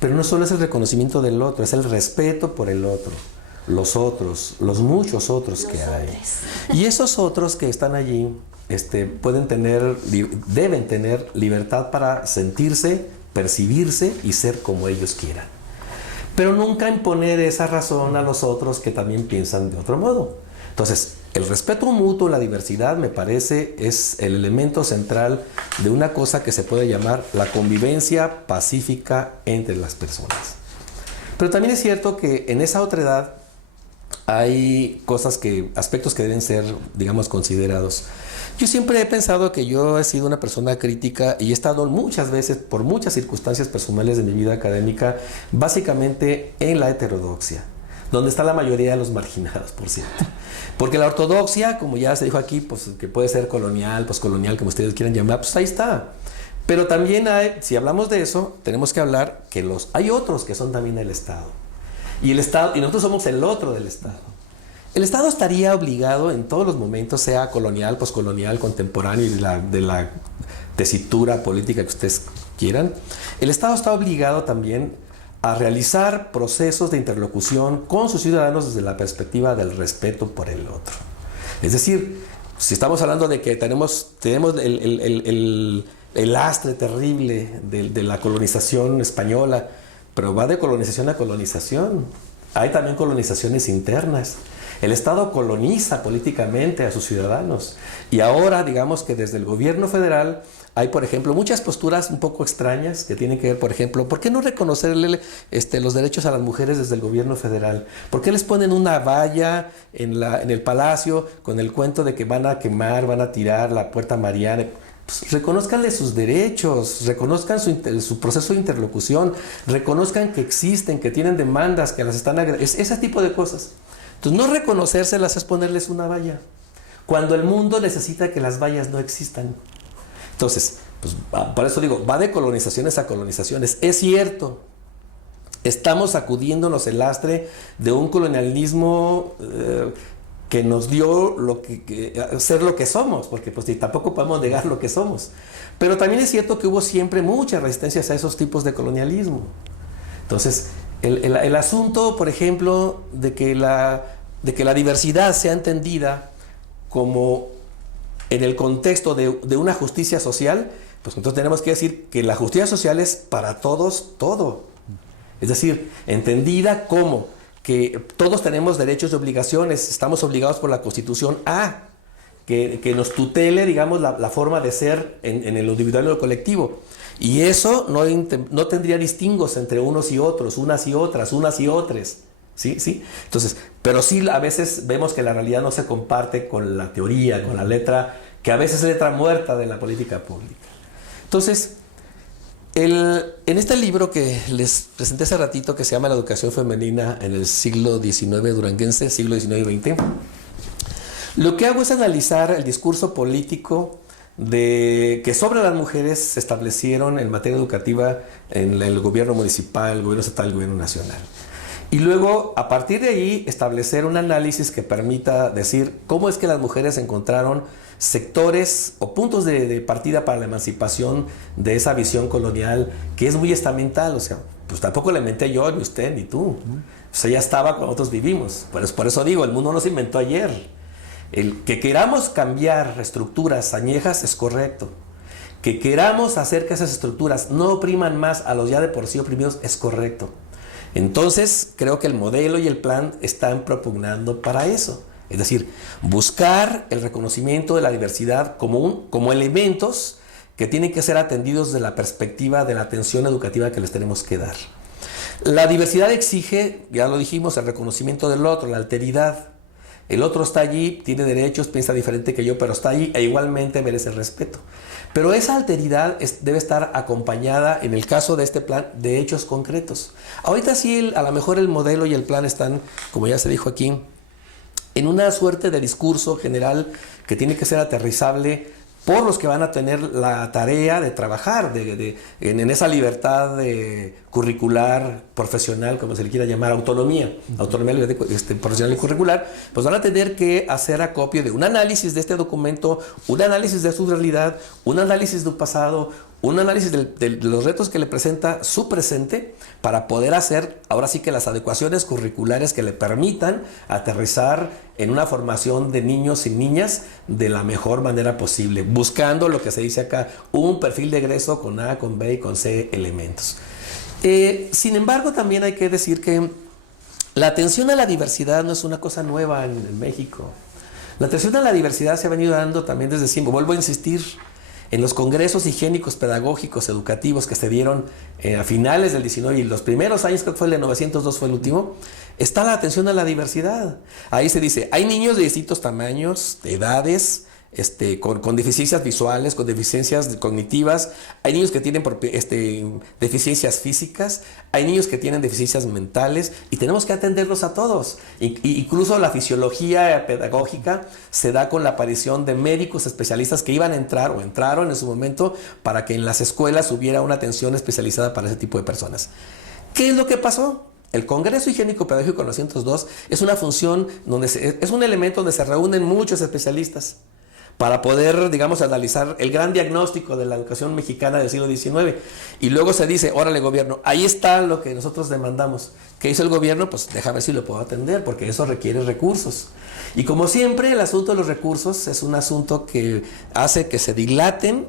Pero no solo es el reconocimiento del otro, es el respeto por el otro, los otros, los muchos otros que hay. Y esos otros que están allí deben tener libertad para sentirse, percibirse y ser como ellos quieran. Pero nunca imponer esa razón a los otros que también piensan de otro modo. Entonces, el respeto mutuo, la diversidad, me parece, es el elemento central de una cosa que se puede llamar la convivencia pacífica entre las personas. Pero también es cierto que en esa otredad hay aspectos que deben ser, digamos, considerados. Yo siempre he pensado que yo he sido una persona crítica y he estado muchas veces, por muchas circunstancias personales de mi vida académica, básicamente en la heterodoxia, donde está la mayoría de los marginados, por cierto. Porque la ortodoxia, como ya se dijo aquí, pues que puede ser colonial, poscolonial, como ustedes quieran llamar, pues ahí está. Pero también si hablamos de eso, tenemos que hablar que hay otros que son también el Estado. Y nosotros somos el otro del Estado. El Estado estaría obligado en todos los momentos, sea colonial, poscolonial, contemporáneo y de la tesitura política que ustedes quieran. El Estado está obligado también a realizar procesos de interlocución con sus ciudadanos desde la perspectiva del respeto por el otro. Es decir, si estamos hablando de que tenemos el lastre terrible de la colonización española, pero va de colonización a colonización. Hay también colonizaciones internas. El Estado coloniza políticamente a sus ciudadanos. Y ahora, digamos que desde el gobierno federal hay, por ejemplo, muchas posturas un poco extrañas que tienen que ver, por ejemplo, ¿por qué no reconocerle los derechos a las mujeres desde el gobierno federal? ¿Por qué les ponen una valla en el palacio con el cuento de que van a quemar, van a tirar la Puerta Mariana? Pues reconózcanle sus derechos, reconozcan su proceso de interlocución, reconozcan que existen, que tienen demandas, que las están ese tipo de cosas. Entonces, no reconocérselas es ponerles una valla, cuando el mundo necesita que las vallas no existan. Entonces, pues, por eso digo, va de colonizaciones a colonizaciones. Es cierto, estamos sacudiéndonos el lastre de un colonialismo que nos dio ser lo que somos, porque pues tampoco podemos negar lo que somos. Pero también es cierto que hubo siempre muchas resistencias a esos tipos de colonialismo. Entonces, el asunto, por ejemplo, de que la diversidad sea entendida como en el contexto de una justicia social, pues entonces tenemos que decir que la justicia social es para todos todo. Es decir, entendida como que todos tenemos derechos y obligaciones, estamos obligados por la Constitución a que nos tutele, digamos, la forma de ser en el individual y lo colectivo. Y eso no tendría distingos entre unos y otros, unas y otras, unas y otras. ¿Sí? ¿Sí? Entonces, pero sí a veces vemos que la realidad no se comparte con la teoría, con la letra, que a veces es letra muerta de la política pública. Entonces, en este libro que les presenté hace ratito, que se llama La educación femenina en el siglo XIX duranguense, siglo XIX y XX, lo que hago es analizar el discurso político que sobre las mujeres se establecieron en materia educativa en el gobierno municipal, el gobierno estatal, el gobierno nacional. Y luego, a partir de ahí, establecer un análisis que permita decir cómo es que las mujeres encontraron sectores o puntos de partida para la emancipación de esa visión colonial que es muy estamental. O sea, pues tampoco la inventé yo, ni usted, ni tú. O sea, ya estaba cuando nosotros vivimos. Pues por eso digo, el mundo no se inventó ayer. El que queramos cambiar estructuras añejas es correcto. Que queramos hacer que esas estructuras no opriman más a los ya de por sí oprimidos es correcto. Entonces, creo que el modelo y el plan están propugnando para eso. Es decir, buscar el reconocimiento de la diversidad como elementos que tienen que ser atendidos desde la perspectiva de la atención educativa que les tenemos que dar. La diversidad exige, ya lo dijimos, el reconocimiento del otro, la alteridad. El otro está allí, tiene derechos, piensa diferente que yo, pero está allí e igualmente merece respeto. Pero esa alteridad debe estar acompañada, en el caso de este plan, de hechos concretos. Ahorita sí, a lo mejor el modelo y el plan están, como ya se dijo aquí, en una suerte de discurso general que tiene que ser aterrizable por los que van a tener la tarea de trabajar en esa libertad curricular, profesional, como se le quiera llamar, autonomía profesional y curricular, pues van a tener que hacer acopio de un análisis de este documento, un análisis de su realidad, un análisis de un pasado, un análisis de los retos que le presenta su presente para poder hacer ahora sí que las adecuaciones curriculares que le permitan aterrizar en una formación de niños y niñas de la mejor manera posible, buscando lo que se dice acá, un perfil de egreso con A, con B y con C elementos. Sin embargo, también hay que decir que la atención a la diversidad no es una cosa nueva en México. La atención a la diversidad se ha venido dando también desde siempre. Vuelvo a insistir, en los congresos higiénicos pedagógicos educativos que se dieron a finales del 19 y los primeros años, creo que fue el de 902, fue el último, está la atención a la diversidad. Ahí se dice, hay niños de distintos tamaños, de edades, con deficiencias visuales, con deficiencias cognitivas, hay niños que tienen deficiencias físicas, hay niños que tienen deficiencias mentales y tenemos que atenderlos a todos. Incluso la fisiología pedagógica se da con la aparición de médicos especialistas que iban a entrar o entraron en su momento para que en las escuelas hubiera una atención especializada para ese tipo de personas. ¿Qué es lo que pasó? El Congreso Higiénico Pedagógico 902 es una función es un elemento donde se reúnen muchos especialistas para poder, digamos, analizar el gran diagnóstico de la educación mexicana del siglo XIX. Y luego se dice, órale gobierno, ahí está lo que nosotros demandamos. ¿Qué hizo el gobierno? Pues déjame ver si lo puedo atender, porque eso requiere recursos. Y como siempre, el asunto de los recursos es un asunto que hace que se dilaten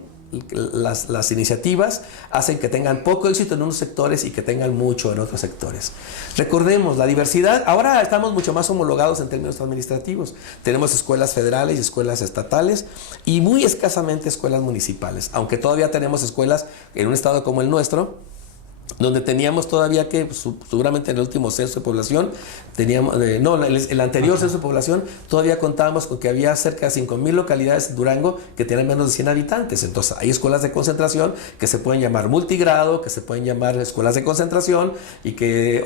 las iniciativas, hacen que tengan poco éxito en unos sectores y que tengan mucho en otros sectores. Recordemos, la diversidad, ahora estamos mucho más homologados en términos administrativos. Tenemos escuelas federales y escuelas estatales y muy escasamente escuelas municipales, aunque todavía tenemos escuelas en un estado como el nuestro, donde teníamos todavía que, seguramente en el último censo de población, teníamos, el anterior censo de población, todavía contábamos con que había cerca de 5,000 localidades en Durango que tienen menos de 100 habitantes. Entonces, hay escuelas de concentración que se pueden llamar multigrado, que se pueden llamar escuelas de concentración y que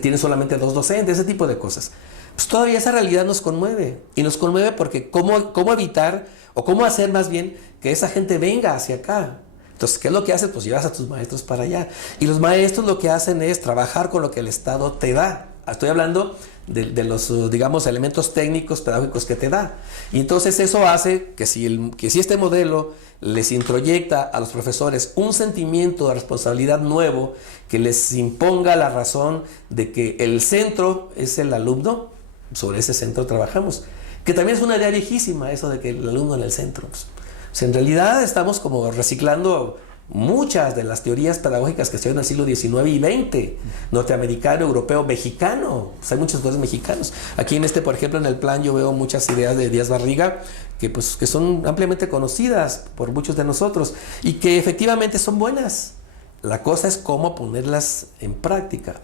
tienen solamente 2 docentes, ese tipo de cosas. Pues todavía esa realidad nos conmueve. Y nos conmueve porque cómo evitar, o cómo hacer más bien, que esa gente venga hacia acá. Entonces, ¿qué es lo que haces? Pues llevas a tus maestros para allá. Y los maestros lo que hacen es trabajar con lo que el Estado te da. Estoy hablando de los, digamos, elementos técnicos, pedagógicos que te da. Y entonces eso hace que si este modelo les introyecta a los profesores un sentimiento de responsabilidad nuevo, que les imponga la razón de que el centro es el alumno, sobre ese centro trabajamos. Que también es una idea viejísima, eso de que el alumno en el centro. O sea, en realidad estamos como reciclando muchas de las teorías pedagógicas que se dio en el siglo XIX y XX, norteamericano, europeo, mexicano. Pues hay muchos autores mexicanos. Aquí por ejemplo, en el plan yo veo muchas ideas de Díaz Barriga que son ampliamente conocidas por muchos de nosotros y que efectivamente son buenas. La cosa es cómo ponerlas en práctica.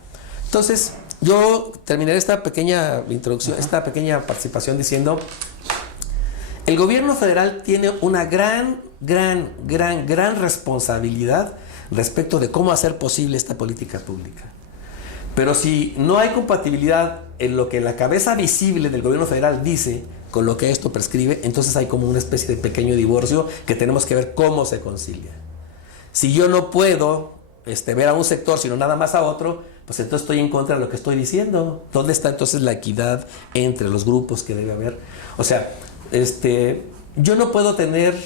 Entonces, yo terminaré esta pequeña introducción, esta pequeña participación diciendo: el gobierno federal tiene una gran responsabilidad respecto de cómo hacer posible esta política pública. Pero si no hay compatibilidad en lo que la cabeza visible del gobierno federal dice con lo que esto prescribe, entonces hay como una especie de pequeño divorcio que tenemos que ver cómo se concilia. Si yo no puedo ver a un sector, sino nada más a otro, pues entonces estoy en contra de lo que estoy diciendo. ¿Dónde está entonces la equidad entre los grupos que debe haber? O sea, yo no puedo tener,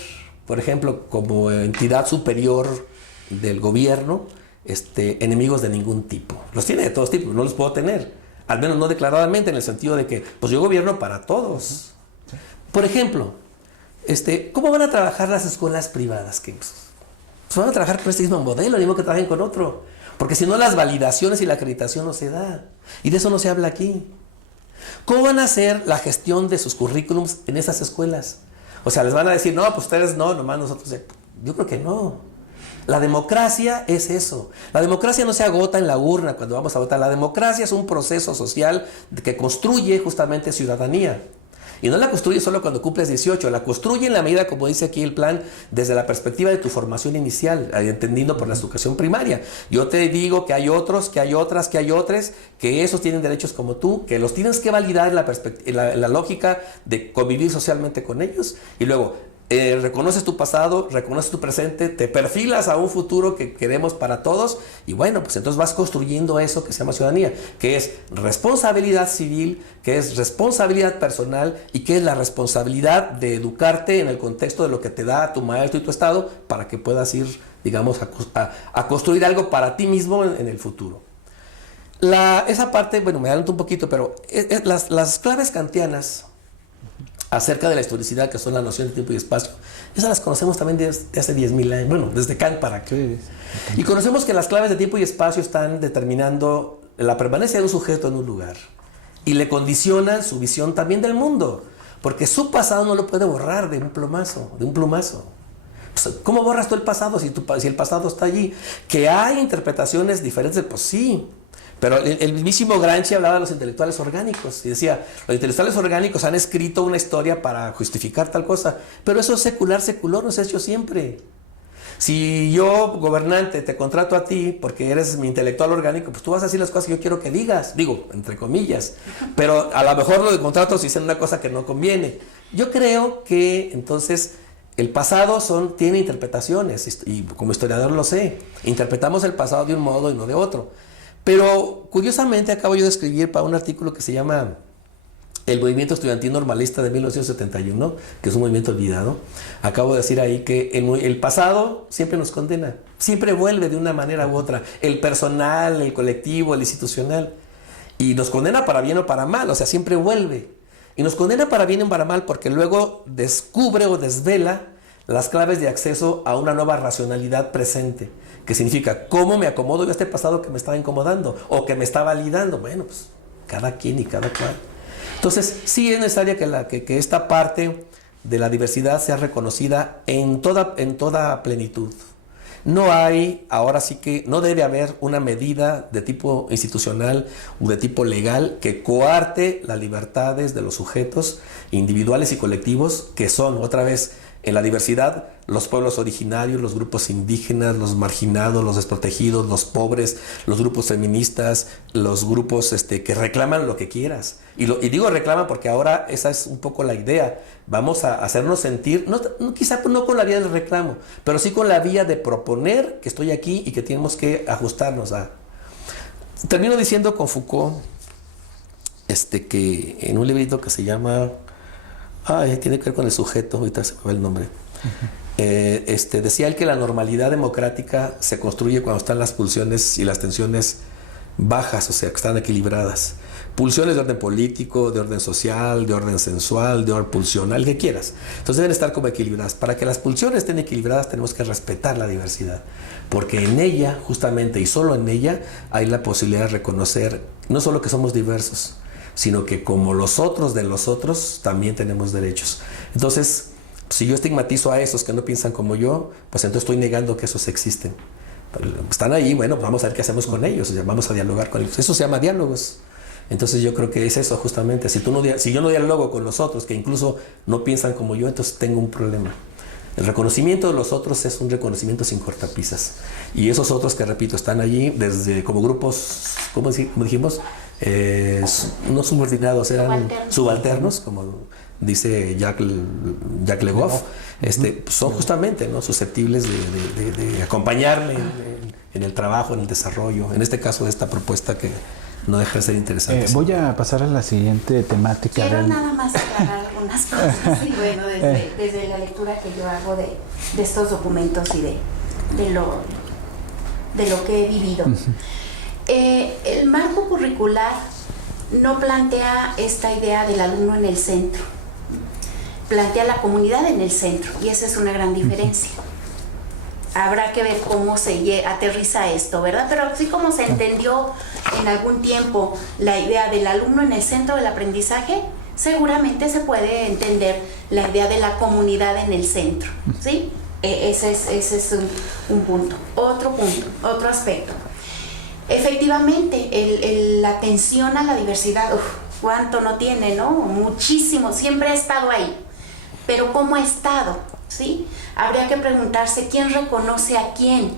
por ejemplo, como entidad superior del gobierno, enemigos de ningún tipo. Los tiene de todos tipos, no los puedo tener, al menos no declaradamente, en el sentido de que pues yo gobierno para todos. Por ejemplo, ¿cómo van a trabajar las escuelas privadas? Que pues van a trabajar con este mismo modelo, ni modo que trabajen con otro, porque si no las validaciones y la acreditación no se da, y de eso no se habla aquí. ¿Cómo van a hacer la gestión de sus currículums en esas escuelas? O sea, les van a decir, no, pues ustedes no, nomás nosotros. Yo creo que no. La democracia es eso. La democracia no se agota en la urna cuando vamos a votar. La democracia es un proceso social que construye justamente ciudadanía. Y no la construye solo cuando cumples 18, la construye en la medida, como dice aquí el plan, desde la perspectiva de tu formación inicial, entendiendo por la educación primaria. Yo te digo que hay otros, que hay otras, que hay otros, que esos tienen derechos como tú, que los tienes que validar en la lógica de convivir socialmente con ellos. Y luego, reconoces tu pasado, reconoces tu presente, te perfilas a un futuro que queremos para todos y bueno, pues entonces vas construyendo eso que se llama ciudadanía, que es responsabilidad civil, que es responsabilidad personal y que es la responsabilidad de educarte en el contexto de lo que te da tu maestro y tu estado para que puedas ir, digamos, a construir algo para ti mismo en el futuro. Esa parte, bueno, me adelanto un poquito, pero las claves kantianas acerca de la historicidad, que son la noción de tiempo y espacio, esas las conocemos también desde hace 10.000 años, bueno, desde Kant para acá. Sí. Y conocemos que las claves de tiempo y espacio están determinando la permanencia de un sujeto en un lugar y le condicionan su visión también del mundo, porque su pasado no lo puede borrar de un plumazo. Pues, ¿cómo borras tú el pasado si el pasado está allí? Que hay interpretaciones diferentes, pues sí. Pero el mismísimo Gramsci hablaba de los intelectuales orgánicos y decía, los intelectuales orgánicos han escrito una historia para justificar tal cosa, pero eso es secular, no se ha hecho siempre. Si yo, gobernante, te contrato a ti porque eres mi intelectual orgánico, pues tú vas a decir las cosas que yo quiero que digas, digo, entre comillas, pero a lo mejor lo de contratos dicen una cosa que no conviene. Yo creo que entonces el pasado tiene interpretaciones y como historiador lo sé, interpretamos el pasado de un modo y no de otro. Pero curiosamente acabo yo de escribir para un artículo que se llama El movimiento estudiantil normalista de 1971, que es un movimiento olvidado. Acabo de decir ahí que el pasado siempre nos condena, siempre vuelve de una manera u otra, el personal, el colectivo, el institucional, y nos condena para bien o para mal, o sea, siempre vuelve. Y nos condena para bien o para mal porque luego descubre o desvela las claves de acceso a una nueva racionalidad presente, que significa cómo me acomodo yo a este pasado que me estaba incomodando o que me está validando. Bueno, pues cada quien y cada cual. Entonces, sí es necesaria que esta parte de la diversidad sea reconocida en toda plenitud. No hay, ahora sí que no debe haber una medida de tipo institucional o de tipo legal que coarte las libertades de los sujetos individuales y colectivos que son, otra vez, en la diversidad, los pueblos originarios, los grupos indígenas, los marginados, los desprotegidos, los pobres, los grupos feministas, los grupos que reclaman lo que quieras. Y digo reclaman porque ahora esa es un poco la idea. Vamos a hacernos sentir, quizá no con la vía del reclamo, pero sí con la vía de proponer que estoy aquí y que tenemos que ajustarnos a. Termino diciendo con Foucault, que en un librito que se llama... tiene que ver con el sujeto, ahorita se me va el nombre. Decía él que la normalidad democrática se construye cuando están las pulsiones y las tensiones bajas, o sea, que están equilibradas. Pulsiones de orden político, de orden social, de orden sensual, de orden pulsional, que quieras. Entonces deben estar como equilibradas. Para que las pulsiones estén equilibradas tenemos que respetar la diversidad, porque en ella, justamente, y solo en ella, hay la posibilidad de reconocer no solo que somos diversos, sino que como los otros de los otros, también tenemos derechos. Entonces, si yo estigmatizo a esos que no piensan como yo, pues entonces estoy negando que esos existen. Están ahí, bueno, pues vamos a ver qué hacemos con ellos, o sea, vamos a dialogar con ellos. Eso se llama diálogos. Entonces yo creo que es eso justamente. Si yo no dialogo con los otros, que incluso no piensan como yo, entonces tengo un problema. El reconocimiento de los otros es un reconocimiento sin cortapisas. Y esos otros que, repito, están allí desde como grupos, ¿cómo dijimos? No subordinados, eran subalternos, como dice Jacques Le Goff. Son justamente, ¿no?, susceptibles de acompañarme en el trabajo, en el desarrollo, en este caso de esta propuesta que no deja de ser interesante. Voy a pasar a la siguiente temática. Quiero nada más aclarar algunas cosas, y bueno, desde la lectura que yo hago de estos documentos y de lo que he vivido. El marco curricular no plantea esta idea del alumno en el centro, plantea la comunidad en el centro, y esa es una gran diferencia. Habrá que ver cómo se aterriza esto, ¿verdad? Pero así como se entendió en algún tiempo la idea del alumno en el centro del aprendizaje, seguramente se puede entender la idea de la comunidad en el centro, ¿sí? Ese es un punto. Otro aspecto. Efectivamente, la atención a la diversidad, ¿cuánto no tiene, no? Muchísimo, siempre ha estado ahí. Pero ¿cómo ha estado? ¿Sí? Habría que preguntarse quién reconoce a quién,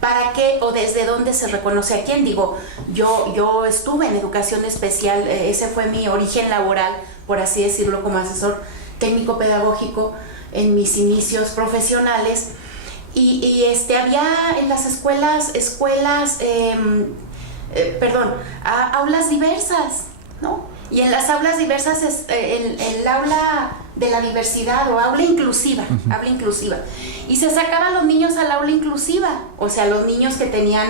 para qué o desde dónde se reconoce a quién. Digo, yo estuve en educación especial, ese fue mi origen laboral, por así decirlo, como asesor técnico pedagógico en mis inicios profesionales, y había en las aulas diversas, ¿no? Y en las aulas diversas, el aula de la diversidad o aula inclusiva, y se sacaban los niños al aula inclusiva, o sea, los niños que tenían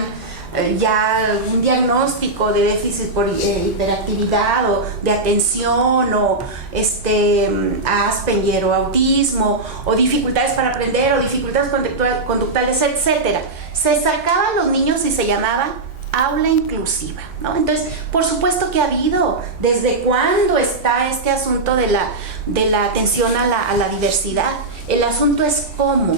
ya un diagnóstico de déficit por hiperactividad o de atención o Asperger o autismo o dificultades para aprender o dificultades conductuales, etcétera. Se sacaban los niños y se llamaba aula inclusiva, ¿no? Entonces, por supuesto que ha habido. ¿Desde cuándo está este asunto de la atención a la diversidad? El asunto es cómo.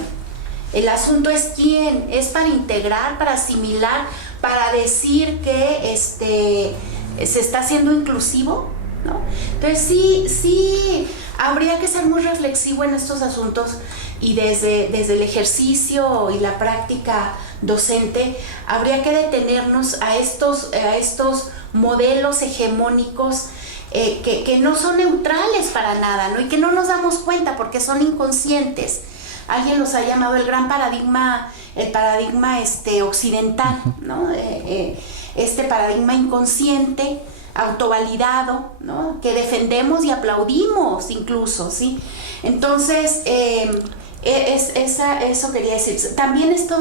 El asunto es quién. Es para integrar, para asimilar, para decir que se está haciendo inclusivo, ¿no? Entonces sí habría que ser muy reflexivo en estos asuntos, y desde el ejercicio y la práctica docente habría que detenernos a estos modelos hegemónicos que no son neutrales para nada, ¿no? Y que no nos damos cuenta porque son inconscientes. Alguien los ha llamado el paradigma occidental, ¿no? Este paradigma inconsciente, autovalidado, ¿no? Que defendemos y aplaudimos incluso, ¿sí? Entonces, eso quería decir. También esto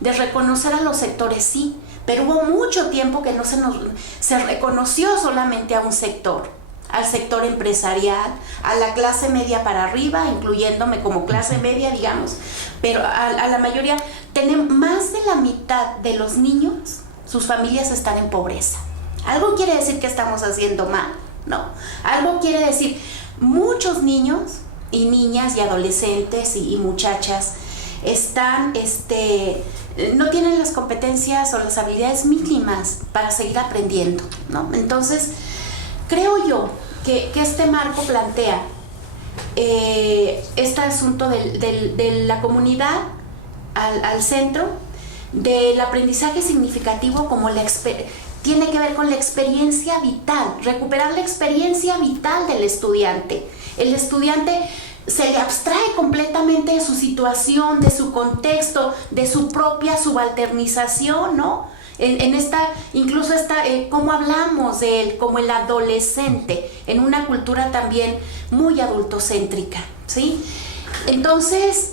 de reconocer a los sectores, sí, pero hubo mucho tiempo que no se reconoció solamente a un sector, al sector empresarial, a la clase media para arriba, incluyéndome como clase media, digamos, pero a la mayoría. Tenemos más de la mitad de los niños, sus familias están en pobreza. ¿Algo quiere decir que estamos haciendo mal? No. Algo quiere decir, muchos niños y niñas y adolescentes y muchachas no tienen las competencias o las habilidades mínimas para seguir aprendiendo, ¿no? Entonces, creo yo que este marco plantea este asunto de la comunidad al centro, del aprendizaje significativo como tiene que ver con la experiencia vital, recuperar la experiencia vital del estudiante. El estudiante se le abstrae completamente de su situación, de su contexto, de su propia subalternización, ¿no? Incluso cómo hablamos de él como el adolescente, en una cultura también muy adultocéntrica, ¿sí? Entonces,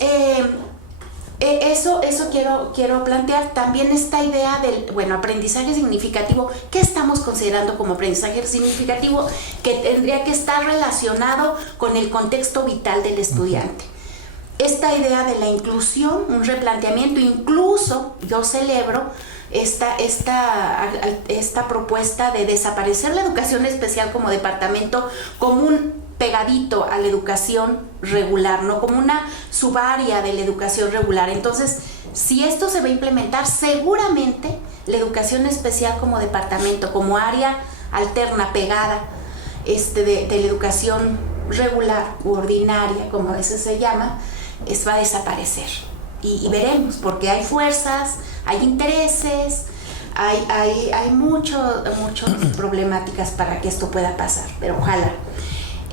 Eso quiero plantear. También esta idea del, aprendizaje significativo. ¿Qué estamos considerando como aprendizaje significativo? Que tendría que estar relacionado con el contexto vital del estudiante. Esta idea de la inclusión, un replanteamiento, incluso yo celebro esta propuesta de desaparecer la educación especial como departamento, como un pegadito a la educación regular, no como una subárea de la educación regular. Entonces, si esto se va a implementar, seguramente la educación especial como departamento, como área alterna, pegada de la educación regular u ordinaria, como a veces se llama, va a desaparecer. Y veremos, porque hay fuerzas, hay intereses, hay muchas problemáticas para que esto pueda pasar, pero ojalá.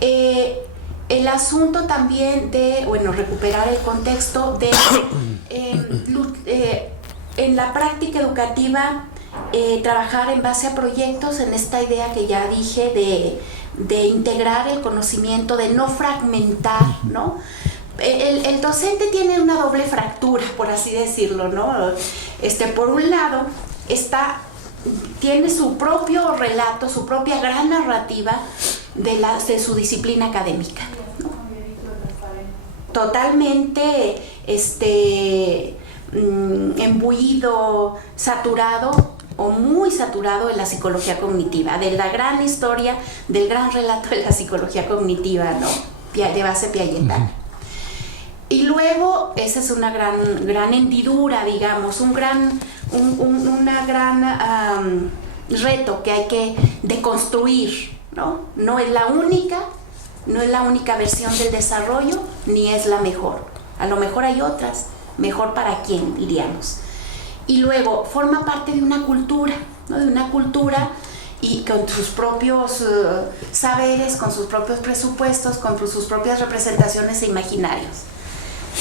El asunto también de, recuperar el contexto de en la práctica educativa, trabajar en base a proyectos, en esta idea que ya dije de integrar el conocimiento, de no fragmentar, ¿no? El docente tiene una doble fractura, por así decirlo, ¿no? Por un lado, tiene su propio relato, su propia gran narrativa de su disciplina académica, ¿no? Totalmente embuido, saturado o muy saturado de la psicología cognitiva, de la gran historia, del gran relato de la psicología cognitiva, ¿no? De base piagetiana. Y luego, esa es una gran hendidura, digamos, un gran reto que hay que deconstruir, ¿no? No es la única versión del desarrollo, ni es la mejor. A lo mejor hay otras, mejor para quién, diríamos. Y luego, forma parte de una cultura, ¿no? De una cultura y con sus propios saberes, con sus propios presupuestos, con sus propias representaciones e imaginarios,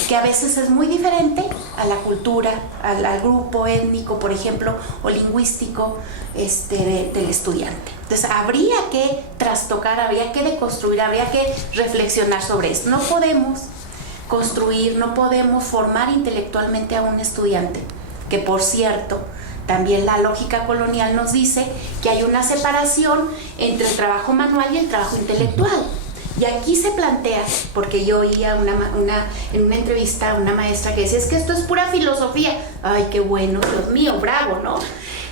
que a veces es muy diferente a la cultura, al grupo étnico, por ejemplo, o lingüístico del estudiante. Entonces, habría que trastocar, habría que deconstruir, habría que reflexionar sobre esto. No podemos construir, no podemos formar intelectualmente a un estudiante, que por cierto, también la lógica colonial nos dice que hay una separación entre el trabajo manual y el trabajo intelectual. Y aquí se plantea, porque yo oía en una entrevista a una maestra que decía, es que esto es pura filosofía. Ay, qué bueno, Dios mío, bravo, ¿no?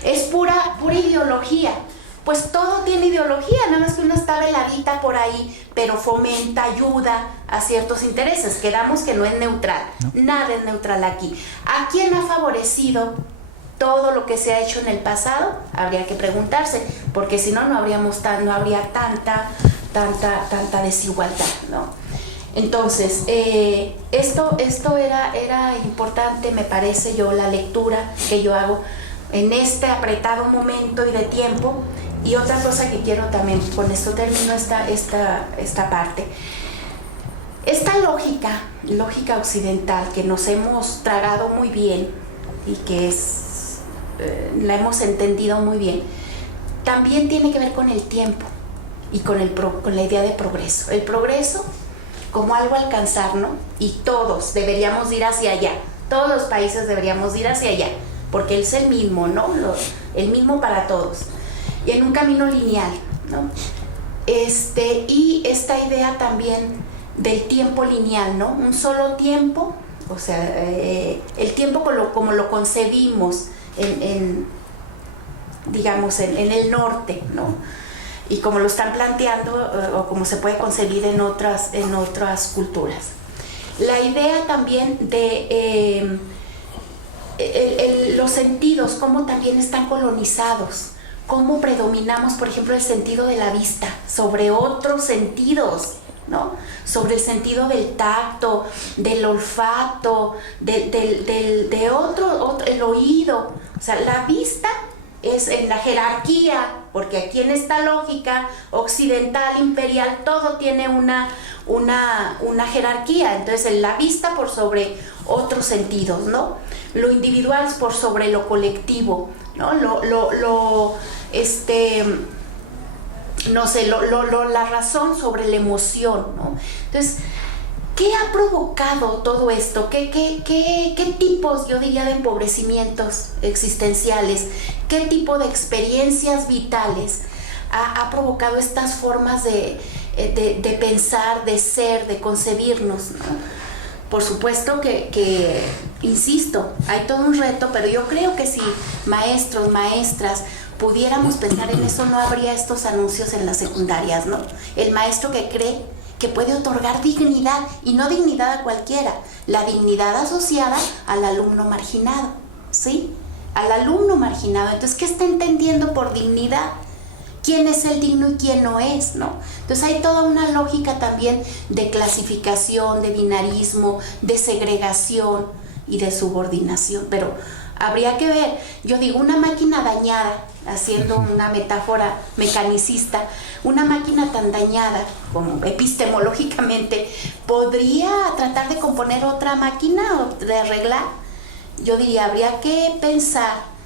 Es pura ideología. Pues todo tiene ideología, nada más que una está veladita por ahí, pero fomenta, ayuda a ciertos intereses. Quedamos que no es neutral, nada es neutral aquí. ¿A quién ha favorecido todo lo que se ha hecho en el pasado? Habría que preguntarse, porque si no, no habría tanta desigualdad, ¿no? Entonces, esto era importante, me parece yo, la lectura que yo hago en este apretado momento y de tiempo. Y otra cosa que quiero también, con esto termino esta parte. Esta lógica occidental que nos hemos tragado muy bien y que la hemos entendido muy bien, también tiene que ver con el tiempo y con la idea de progreso. El progreso como algo a alcanzar, ¿no? Y todos deberíamos ir hacia allá. Todos los países deberíamos ir hacia allá, porque es el mismo, ¿no? El mismo para todos. Y en un camino lineal, ¿no? Y esta idea también del tiempo lineal, ¿no? Un solo tiempo, o sea, el tiempo como lo concebimos digamos, en el norte, ¿no? Y como lo están planteando o como se puede concebir en otras culturas. La idea también de los sentidos, cómo también están colonizados, cómo predominamos, por ejemplo, el sentido de la vista sobre otros sentidos, ¿no? Sobre el sentido del tacto, del olfato, el oído. O sea, la vista es en la jerarquía, porque aquí en esta lógica occidental, imperial, todo tiene una jerarquía. Entonces, en la vista por sobre otros sentidos, ¿no? Lo individual por sobre lo colectivo, ¿no? la razón sobre la emoción, ¿no? Entonces, ¿Qué ha provocado todo esto? ¿Qué tipos, yo diría, de empobrecimientos existenciales, qué tipo de experiencias vitales ha provocado estas formas de pensar, de ser, de concebirnos, ¿no? Por supuesto que, insisto, hay todo un reto, pero yo creo que si maestros, maestras, pudiéramos pensar en eso, no habría estos anuncios en las secundarias, ¿no? El maestro que cree que puede otorgar dignidad, y no dignidad a cualquiera, la dignidad asociada al alumno marginado, ¿sí? Al alumno marginado. Entonces, ¿qué está entendiendo por dignidad? ¿Quién es el digno y quién no es, no? Entonces hay toda una lógica también de clasificación, de binarismo, de segregación y de subordinación, pero habría que ver. Yo digo, una máquina dañada, haciendo una metáfora mecanicista, una máquina tan dañada como epistemológicamente, ¿podría tratar de componer otra máquina o de arreglar? Yo diría, habría que pensar,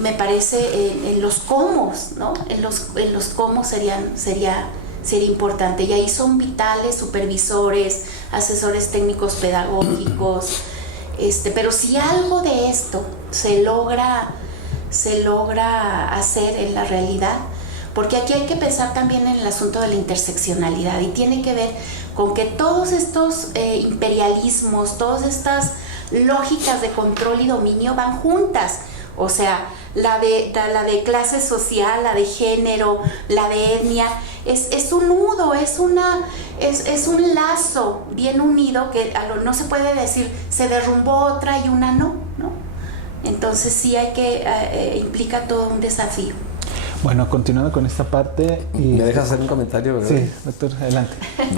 me parece, en los cómo, ¿no? En los cómo sería importante, y ahí son vitales supervisores, asesores técnicos pedagógicos, pero si algo de esto se logra hacer en la realidad, porque aquí hay que pensar también en el asunto de la interseccionalidad, y tiene que ver con que todos estos imperialismos, todas estas lógicas de control y dominio van juntas. O sea, la de clase social, la de género, la de etnia, es un nudo, es un lazo bien unido que no se puede decir se derrumbó otra y una no, ¿no? Entonces sí implica todo un desafío. Bueno, continuando con esta parte... ¿Me dejas hacer un comentario, verdad? Sí, doctor, adelante.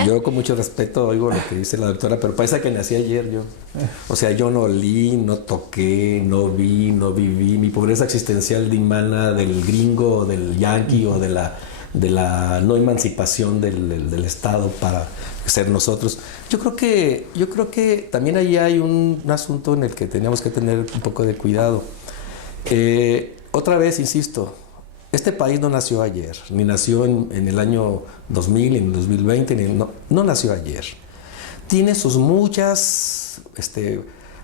Yo con mucho respeto oigo lo que dice la doctora, pero parece que nací ayer yo. O sea, yo no olí, no toqué, no vi, no viví. Mi pobreza existencial dimana del gringo, del yanqui o de la no emancipación del Estado para ser nosotros. Yo creo que también ahí hay un asunto en el que teníamos que tener un poco de cuidado. Otra vez, insisto, este país no nació ayer, ni nació en el año 2000, en el 2020, no nació ayer. Tiene sus muchas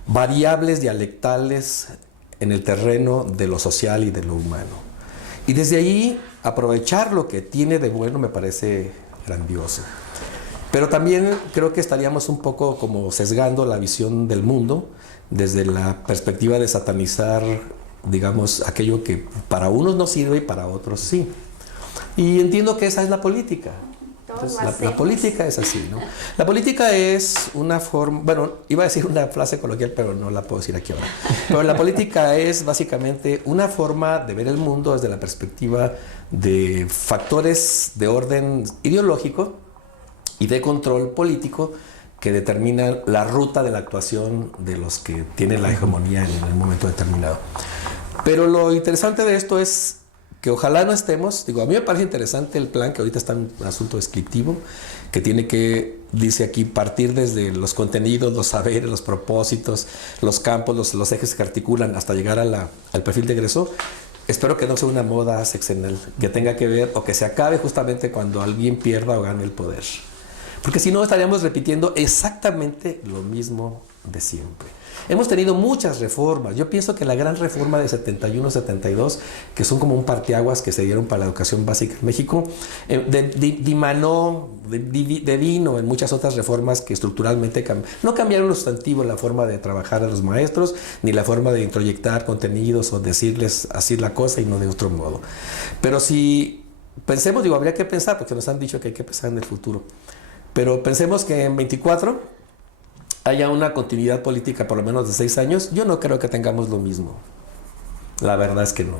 variables dialectales en el terreno de lo social y de lo humano. Y desde ahí, aprovechar lo que tiene de bueno me parece grandioso. Pero también creo que estaríamos un poco como sesgando la visión del mundo desde la perspectiva de satanizar, digamos, aquello que para unos no sirve y para otros sí. Y entiendo que esa es la política. Entonces, la política es así, ¿no? La política es una forma, bueno, iba a decir una frase coloquial, pero no la puedo decir aquí ahora. Pero la política es básicamente una forma de ver el mundo desde la perspectiva de factores de orden ideológico y de control político que determinan la ruta de la actuación de los que tienen la hegemonía en el momento determinado. Pero lo interesante de esto es que ojalá no estemos, a mí me parece interesante el plan que ahorita está en un asunto descriptivo, que tiene que, dice aquí, partir desde los contenidos, los saberes, los propósitos, los campos, los ejes que articulan hasta llegar al perfil de egreso. Espero que no sea una moda sexenal, que tenga que ver o que se acabe justamente cuando alguien pierda o gane el poder. Porque si no estaríamos repitiendo exactamente lo mismo de siempre. Hemos tenido muchas reformas. Yo pienso que la gran reforma de 71-72, que son como un parteaguas que se dieron para la educación básica en México, devino en muchas otras reformas que estructuralmente no cambiaron lo sustantivo, la forma de trabajar a los maestros, ni la forma de introyectar contenidos o decirles así la cosa y no de otro modo. Pero si pensemos, habría que pensar, porque nos han dicho que hay que pensar en el futuro, pero pensemos que en 24 haya una continuidad política por lo menos de 6 años, yo no creo que tengamos lo mismo. La verdad es que no.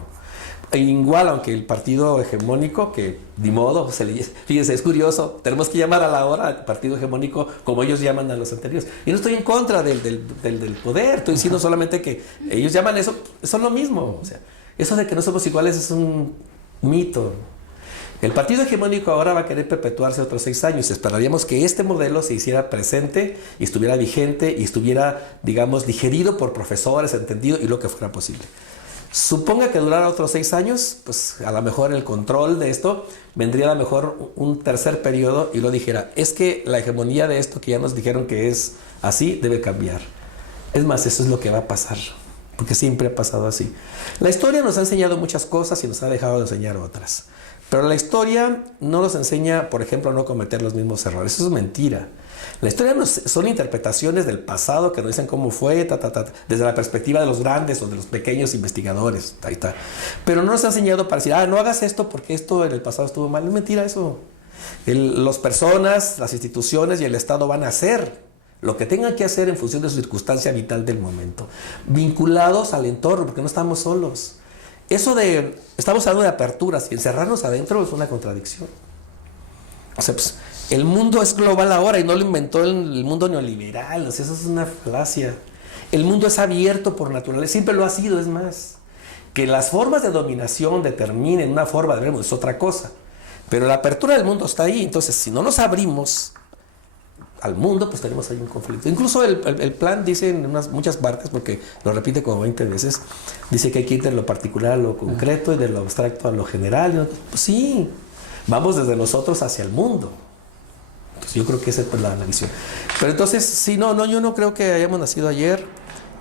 Igual, aunque el partido hegemónico, que ni modo, fíjense, es curioso, tenemos que llamar a la hora al partido hegemónico como ellos llaman a los anteriores. Y no estoy en contra del poder, estoy diciendo solamente que ellos llaman eso, son lo mismo. O sea, eso de que no somos iguales es un mito. El partido hegemónico ahora va a querer perpetuarse otros 6 años. Esperaríamos que este modelo se hiciera presente y estuviera vigente y estuviera, digamos, digerido por profesores, entendido y lo que fuera posible. Suponga que durara otros 6 años, pues a lo mejor el control de esto vendría a lo mejor un tercer periodo y lo dijera, es que la hegemonía de esto que ya nos dijeron que es así, debe cambiar. Es más, eso es lo que va a pasar, porque siempre ha pasado así. La historia nos ha enseñado muchas cosas y nos ha dejado de enseñar otras. Pero la historia no nos enseña, por ejemplo, a no cometer los mismos errores. Eso es mentira. La historia son interpretaciones del pasado que nos dicen cómo fue, desde la perspectiva de los grandes o de los pequeños investigadores. Ahí está. Pero no nos ha enseñado para decir, no hagas esto porque esto en el pasado estuvo mal. Es mentira eso. Las personas, las instituciones y el Estado van a hacer lo que tengan que hacer en función de su circunstancia vital del momento, vinculados al entorno, porque no estamos solos. Eso de, estamos hablando de aperturas y encerrarnos adentro es una contradicción. O sea, pues, el mundo es global ahora y no lo inventó el mundo neoliberal, o sea, eso es una falacia. El mundo es abierto por naturaleza, siempre lo ha sido, es más. Que las formas de dominación determinen una forma de ver es otra cosa. Pero la apertura del mundo está ahí, entonces si no nos abrimos al mundo, pues tenemos ahí un conflicto. Incluso el plan dice en muchas partes, porque lo repite como 20 veces, dice que hay que ir de lo particular a lo concreto y de lo abstracto a lo general. Pues sí, vamos desde nosotros hacia el mundo. Entonces yo creo que esa es la visión. Pero entonces, sí, yo no creo que hayamos nacido ayer.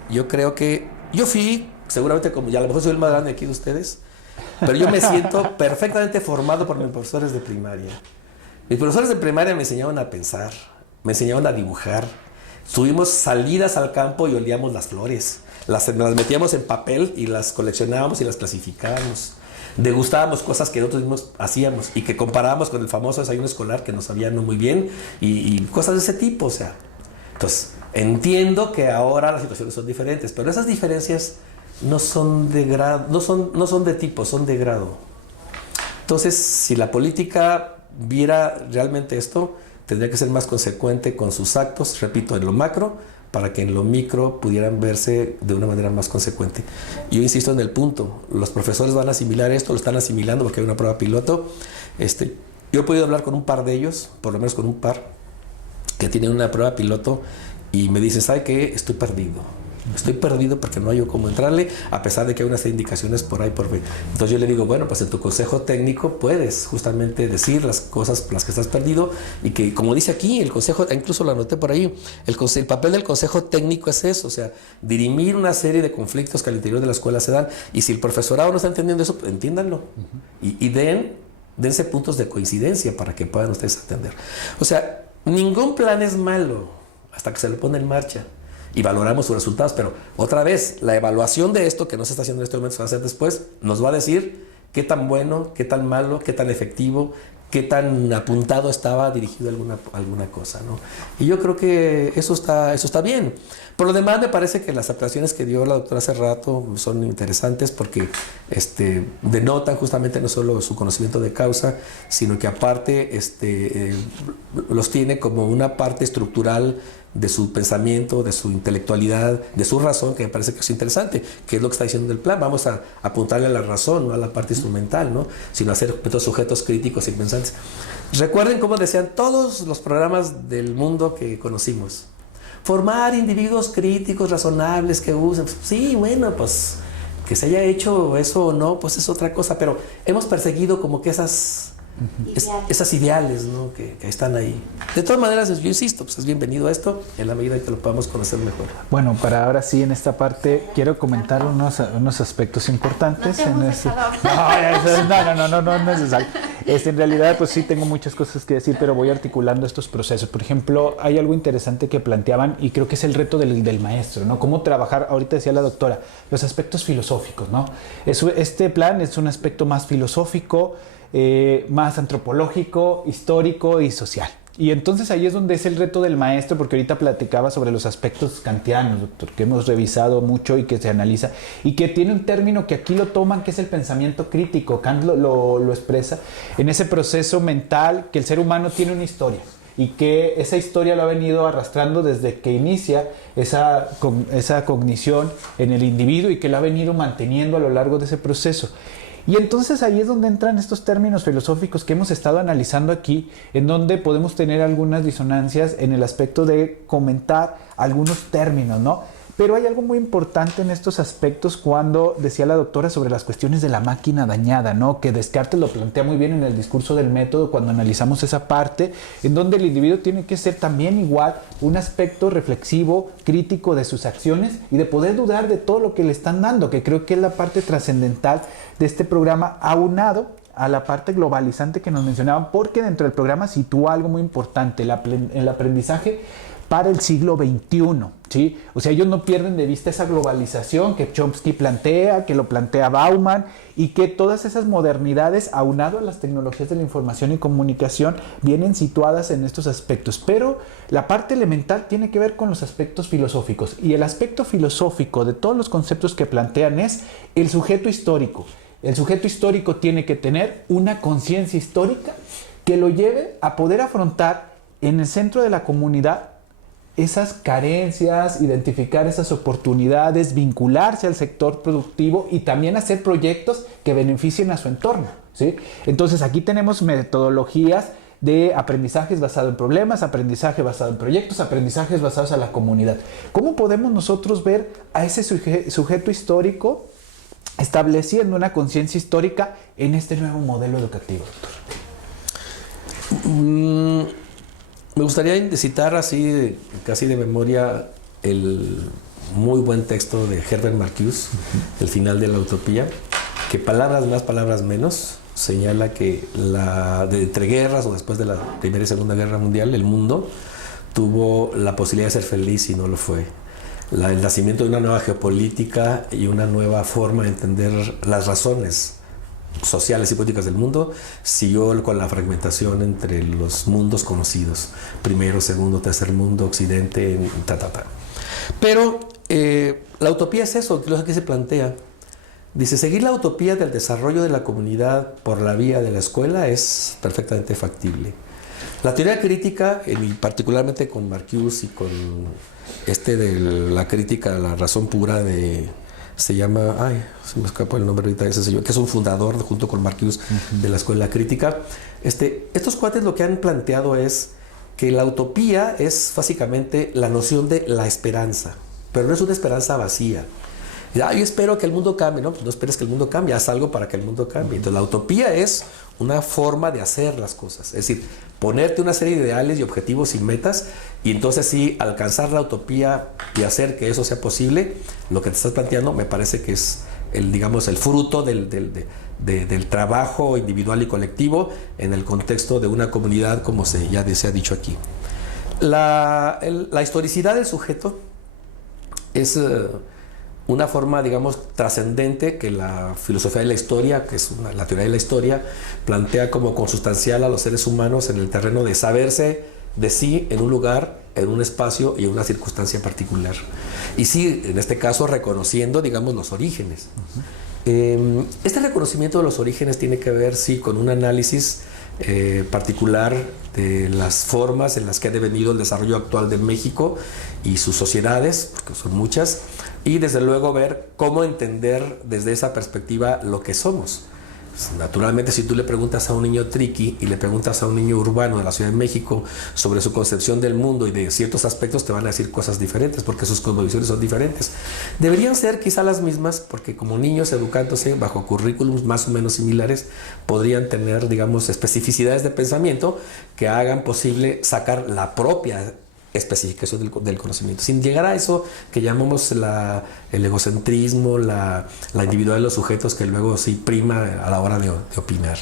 Yo creo que, yo fui, seguramente como ya a lo mejor soy el más grande aquí de ustedes, pero yo me siento perfectamente formado por mis profesores de primaria. Mis profesores de primaria me enseñaban a pensar, me enseñaban a dibujar. Tuvimos salidas al campo y olíamos las flores. Las metíamos en papel y las coleccionábamos y las clasificábamos. Degustábamos cosas que nosotros mismos hacíamos y que comparábamos con el famoso desayuno escolar que nos sabía no muy bien y cosas de ese tipo. O sea, entonces, entiendo que ahora las situaciones son diferentes, pero esas diferencias no son de grado, no son de tipo, son de grado. Entonces, si la política viera realmente esto, tendría que ser más consecuente con sus actos, repito, en lo macro, para que en lo micro pudieran verse de una manera más consecuente. Yo insisto en el punto, los profesores van a asimilar esto, lo están asimilando porque hay una prueba piloto. Yo he podido hablar con un par de ellos, por lo menos con un par, que tienen una prueba piloto y me dicen, ¿sabe qué? Estoy perdido porque no hay yo cómo entrarle, a pesar de que hay unas indicaciones por ahí por ver. Entonces yo le digo, bueno, pues en tu consejo técnico puedes justamente decir las cosas por las que estás perdido y que, como dice aquí, el consejo, incluso lo anoté por ahí, el papel del consejo técnico es eso, o sea, dirimir una serie de conflictos que al interior de la escuela se dan, y si el profesorado no está entendiendo eso, pues entiéndanlo y dense puntos de coincidencia para que puedan ustedes atender. O sea, ningún plan es malo hasta que se lo pone en marcha y valoramos sus resultados, pero otra vez, la evaluación de esto que no se está haciendo en este momento, se va a hacer después, nos va a decir qué tan bueno, qué tan malo, qué tan efectivo, qué tan apuntado estaba dirigido a alguna cosa, ¿no? Y yo creo que eso está bien. Por lo demás, me parece que las apreciaciones que dio la doctora hace rato son interesantes porque denotan justamente no solo su conocimiento de causa, sino que aparte los tiene como una parte estructural de su pensamiento, de su intelectualidad, de su razón, que me parece que es interesante, que es lo que está diciendo el plan. Vamos a apuntarle a la razón, no a la parte instrumental, ¿no? Sino a ser sujetos críticos y pensantes. Recuerden cómo decían todos los programas del mundo que conocimos. Formar individuos críticos, razonables, que usen. Sí, bueno, pues que se haya hecho eso o no, pues es otra cosa, pero hemos perseguido como que esas ideales, ¿no? que están ahí. De todas maneras, yo insisto, pues es bienvenido a esto en la medida en que lo podamos conocer mejor. Bueno, para ahora sí, en esta parte, quiero comentar unos aspectos importantes. No es necesario. En realidad, pues sí tengo muchas cosas que decir, pero voy articulando estos procesos. Por ejemplo, hay algo interesante que planteaban y creo que es el reto del maestro, ¿no? Cómo trabajar, ahorita decía la doctora, los aspectos filosóficos, ¿no? Este plan es un aspecto más filosófico, más antropológico, histórico y social. Y entonces ahí es donde es el reto del maestro, porque ahorita platicaba sobre los aspectos kantianos, doctor, que hemos revisado mucho y que se analiza, y que tiene un término que aquí lo toman, que es el pensamiento crítico. Kant lo expresa en ese proceso mental que el ser humano tiene una historia, y que esa historia lo ha venido arrastrando desde que inicia esa cognición en el individuo y que lo ha venido manteniendo a lo largo de ese proceso. Y entonces ahí es donde entran estos términos filosóficos que hemos estado analizando aquí, en donde podemos tener algunas disonancias en el aspecto de comentar algunos términos, ¿no? Pero hay algo muy importante en estos aspectos cuando decía la doctora sobre las cuestiones de la máquina dañada, ¿no? Que Descartes lo plantea muy bien en el discurso del método cuando analizamos esa parte, en donde el individuo tiene que ser también igual un aspecto reflexivo, crítico de sus acciones y de poder dudar de todo lo que le están dando, que creo que es la parte trascendental de este programa, aunado a la parte globalizante que nos mencionaban, porque dentro del programa sitúa algo muy importante, el aprendizaje para el siglo XXI, ¿sí? O sea, ellos no pierden de vista esa globalización que Chomsky plantea, que lo plantea Bauman, y que todas esas modernidades, aunado a las tecnologías de la información y comunicación, vienen situadas en estos aspectos. Pero la parte elemental tiene que ver con los aspectos filosóficos, y el aspecto filosófico de todos los conceptos que plantean es el sujeto histórico. El sujeto histórico tiene que tener una conciencia histórica que lo lleve a poder afrontar en el centro de la comunidad esas carencias, identificar esas oportunidades, vincularse al sector productivo y también hacer proyectos que beneficien a su entorno, ¿sí? Entonces aquí tenemos metodologías de aprendizajes basado en problemas, aprendizaje basado en proyectos, aprendizajes basados a la comunidad. ¿Cómo podemos nosotros ver a ese sujeto histórico estableciendo una conciencia histórica en este nuevo modelo educativo, doctor? Me gustaría citar así, casi de memoria, el muy buen texto de Herbert Marcuse, El final de la utopía, que palabras más, palabras menos, señala que entre guerras o después de la Primera y Segunda Guerra Mundial, el mundo tuvo la posibilidad de ser feliz y no lo fue. El nacimiento de una nueva geopolítica y una nueva forma de entender las razones sociales y políticas del mundo siguió con la fragmentación entre los mundos conocidos, primero, segundo, tercer mundo, occidente, Pero la utopía es eso, que es lo que se plantea. Dice, seguir la utopía del desarrollo de la comunidad por la vía de la escuela es perfectamente factible. La teoría crítica, y particularmente con Marcuse y con de la crítica a la razón pura se llama, se me escapa el nombre ahorita de ese señor, que es un fundador junto con Marcuse de la escuela crítica. Estos cuates lo que han planteado es que la utopía es básicamente la noción de la esperanza, pero no es una esperanza vacía. Yo espero que el mundo cambie, ¿no? Pues no esperes que el mundo cambie, haz algo para que el mundo cambie. Entonces la utopía es una forma de hacer las cosas, es decir, ponerte una serie de ideales y objetivos y metas y entonces sí alcanzar la utopía y hacer que eso sea posible. Lo que te estás planteando me parece que es el fruto del trabajo individual y colectivo en el contexto de una comunidad, como ya se ha dicho aquí. La historicidad del sujeto es una forma, trascendente que la filosofía de la historia, que es la teoría de la historia, plantea como consustancial a los seres humanos en el terreno de saberse de sí en un lugar, en un espacio y en una circunstancia particular. Y sí, en este caso, reconociendo, los orígenes. Este reconocimiento de los orígenes tiene que ver, sí, con un análisis particular de las formas en las que ha devenido el desarrollo actual de México y sus sociedades, porque son muchas, y desde luego ver cómo entender desde esa perspectiva lo que somos. Naturalmente, si tú le preguntas a un niño triqui y le preguntas a un niño urbano de la Ciudad de México sobre su concepción del mundo y de ciertos aspectos, te van a decir cosas diferentes porque sus cosmovisiones son diferentes. Deberían ser quizá las mismas porque como niños educándose bajo currículums más o menos similares podrían tener, especificidades de pensamiento que hagan posible sacar la propia especificación del conocimiento, sin llegar a eso que llamamos el egocentrismo, la individualidad de los sujetos que luego sí prima a la hora de opinar.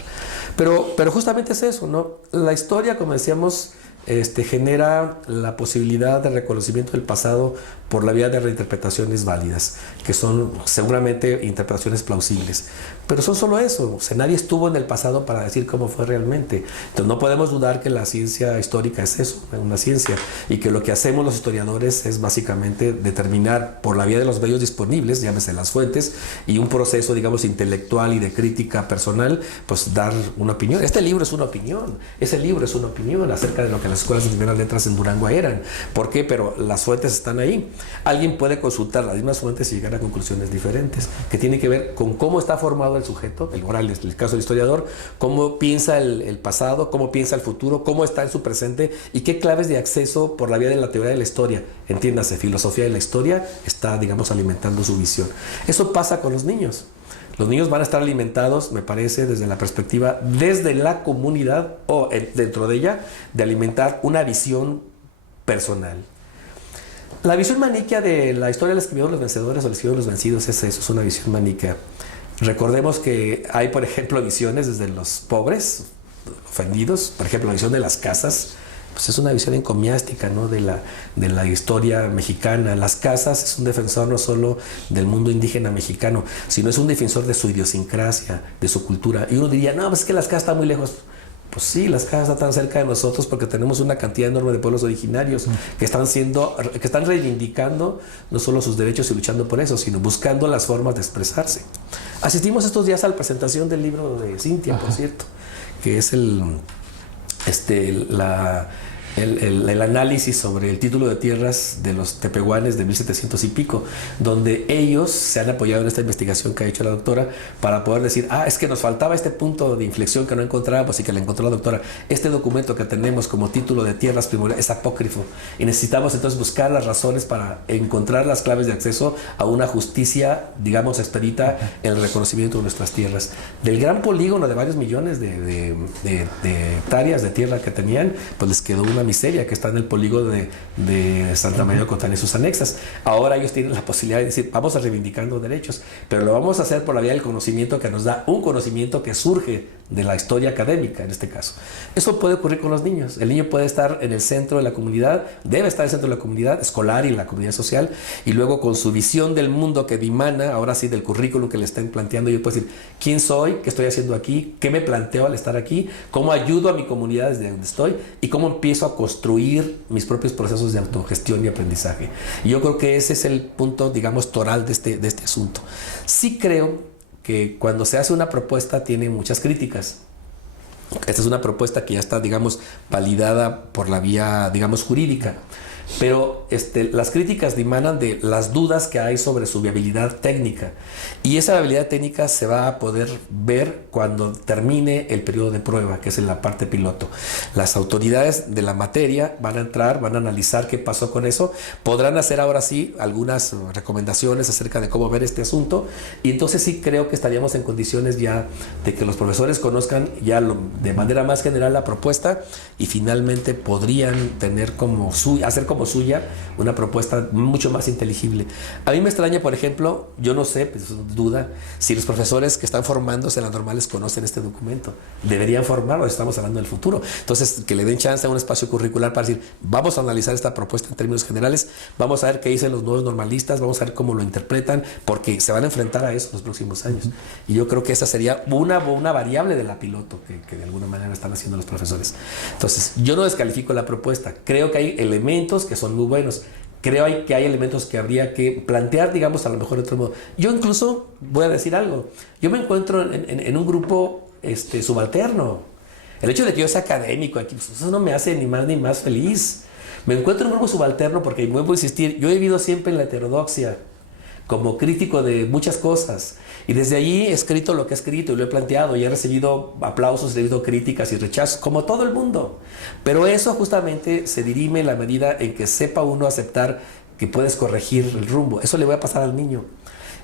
Pero justamente es eso, ¿no? La historia, como decíamos, genera la posibilidad de reconocimiento del pasado por la vía de reinterpretaciones válidas, que son seguramente interpretaciones plausibles. Pero son solo eso, nadie estuvo en el pasado para decir cómo fue realmente. Entonces no podemos dudar que la ciencia histórica es eso, una ciencia, y que lo que hacemos los historiadores es básicamente determinar por la vía de los medios disponibles, llámese las fuentes, y un proceso, intelectual y de crítica personal, pues dar una opinión. Este libro es una opinión, ese libro es una opinión acerca de lo que las escuelas de primeras letras en Durango eran. ¿Por qué? Pero las fuentes están ahí. Alguien puede consultar las mismas fuentes y llegar a conclusiones diferentes, que tiene que ver con cómo está formado actuado el sujeto, el oral, en el caso del historiador, cómo piensa el pasado, cómo piensa el futuro, cómo está en su presente y qué claves de acceso por la vía de la teoría de la historia, entiéndase, filosofía de la historia, está, digamos, alimentando su visión. Eso pasa con los niños. Los niños van a estar alimentados, me parece, desde la perspectiva, desde la comunidad o dentro de ella, de alimentar una visión personal. La visión maniquea de la historia la escribieron los vencedores o la escribieron los vencidos, eso es una visión maniquea. Recordemos que hay, por ejemplo, visiones desde los pobres, ofendidos, por ejemplo, la visión de las casas, pues es una visión encomiástica, ¿no? de la historia mexicana. Las casas es un defensor no solo del mundo indígena mexicano, sino es un defensor de su idiosincrasia, de su cultura. Y uno diría, no, pues es que las casas están muy lejos. Pues sí, las casas están tan cerca de nosotros porque tenemos una cantidad enorme de pueblos originarios que están reivindicando no solo sus derechos y luchando por eso, sino buscando las formas de expresarse. Asistimos estos días a la presentación del libro de Cintia, por cierto, que es el análisis sobre el título de tierras de los tepehuanes de 1700 y pico, donde ellos se han apoyado en esta investigación que ha hecho la doctora para poder decir, es que nos faltaba este punto de inflexión que no encontrábamos y que le encontró la doctora. Este documento que tenemos como título de tierras primordiales es apócrifo y necesitamos entonces buscar las razones para encontrar las claves de acceso a una justicia, digamos, expedita en el reconocimiento de nuestras tierras. Del gran polígono de varios millones de hectáreas de tierra que tenían, pues les quedó una miseria que está en el polígono de Santa María de Ocotán y sus anexas. Ahora ellos tienen la posibilidad de decir, vamos a reivindicando derechos, pero lo vamos a hacer por la vía del conocimiento que nos da un conocimiento que surge de la historia académica en este caso. Eso puede ocurrir con los niños. El niño puede estar en el centro de la comunidad, debe estar en el centro de la comunidad escolar y la comunidad social, y luego con su visión del mundo que dimana, ahora sí, del currículum que le estén planteando, yo puedo decir, ¿quién soy? ¿Qué estoy haciendo aquí? ¿Qué me planteo al estar aquí? ¿Cómo ayudo a mi comunidad desde donde estoy? ¿Y cómo empiezo a construir mis propios procesos de autogestión y aprendizaje? Y yo creo que ese es el punto, digamos, toral de este asunto. Sí creo que cuando se hace una propuesta tiene muchas críticas. Esta es una propuesta que ya está, digamos, validada por la vía, digamos, jurídica. Pero las críticas dimanan de las dudas que hay sobre su viabilidad técnica. Y esa viabilidad técnica se va a poder ver cuando termine el periodo de prueba, que es en la parte piloto. Las autoridades de la materia van a entrar, van a analizar qué pasó con eso. Podrán hacer ahora sí algunas recomendaciones acerca de cómo ver este asunto. Y entonces sí creo que estaríamos en condiciones ya de que los profesores conozcan ya de manera más general la propuesta y finalmente podrían tener hacer como suya una propuesta mucho más inteligible. A mí me extraña, por ejemplo, yo no sé, pues duda, si los profesores que están formándose en las normales conocen este documento. Deberían formarlo, estamos hablando del futuro. Entonces, que le den chance a un espacio curricular para decir, vamos a analizar esta propuesta en términos generales, vamos a ver qué dicen los nuevos normalistas, vamos a ver cómo lo interpretan, porque se van a enfrentar a eso los próximos años. Y yo creo que esa sería una variable de la piloto que de alguna manera están haciendo los profesores. Entonces, yo no descalifico la propuesta. Creo que hay elementos que son muy buenos. Creo que hay elementos que habría que plantear, digamos, a lo mejor de otro modo. Yo incluso voy a decir algo. Yo me encuentro en un grupo subalterno. El hecho de que yo sea académico aquí, pues, eso no me hace ni más feliz. Me encuentro en un grupo subalterno porque, vuelvo a insistir, yo he vivido siempre en la heterodoxia como crítico de muchas cosas. Y desde allí he escrito lo que he escrito y lo he planteado y he recibido aplausos, he recibido críticas y rechazos, como todo el mundo. Pero eso justamente se dirime en la medida en que sepa uno aceptar que puedes corregir el rumbo. Eso le va a pasar al niño.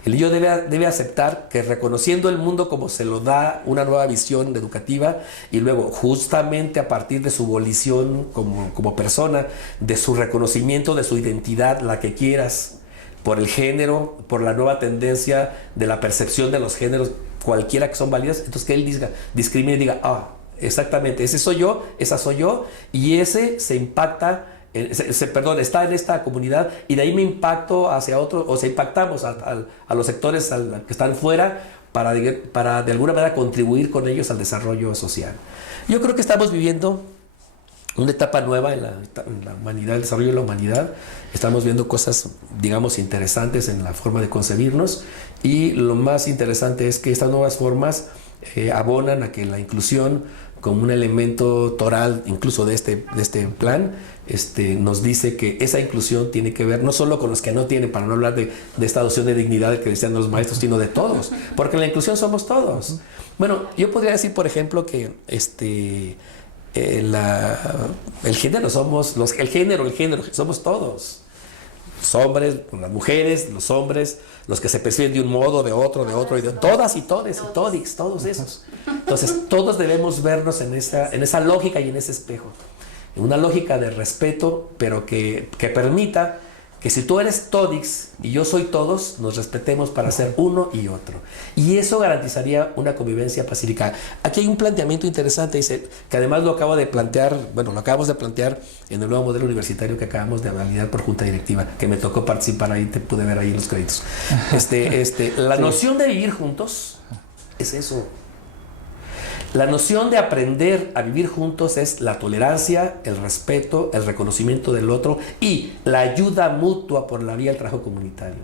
El niño debe aceptar que reconociendo el mundo como se lo da una nueva visión educativa y luego justamente a partir de su volición como persona, de su reconocimiento de su identidad, la que quieras, por el género, por la nueva tendencia de la percepción de los géneros, cualquiera que son válidas, entonces que él discrimine y diga, exactamente, ese soy yo, esa soy yo, y ese se impacta, está en esta comunidad, y de ahí me impacto hacia otro, o sea, impactamos a los sectores que están fuera para de alguna manera contribuir con ellos al desarrollo social. Yo creo que estamos viviendo una etapa nueva en la humanidad, el desarrollo de la humanidad. Estamos viendo cosas, digamos, interesantes en la forma de concebirnos, y lo más interesante es que estas nuevas formas abonan a que la inclusión como un elemento toral incluso de este plan, nos dice que esa inclusión tiene que ver no solo con los que no tienen, para no hablar de esta noción de dignidad que decían los maestros, sino de todos, porque la inclusión somos todos. Bueno, yo podría decir, por ejemplo, que el género somos somos todos. Los hombres, las mujeres, los hombres, los que se perciben de un modo, de otro, y de todas y todes, y todix, todos esos. Entonces, todos debemos vernos en esa lógica y en ese espejo. En una lógica de respeto, pero que permita que si tú eres todix y yo soy todos, nos respetemos para ser uno y otro. Y eso garantizaría una convivencia pacífica. Aquí hay un planteamiento interesante, dice, que además lo acabamos de plantear en el nuevo modelo universitario que acabamos de validar por junta directiva, que me tocó participar ahí, te pude ver ahí los créditos. La noción de vivir juntos es eso. La noción de aprender a vivir juntos es la tolerancia, el respeto, el reconocimiento del otro y la ayuda mutua por la vía del trabajo comunitario.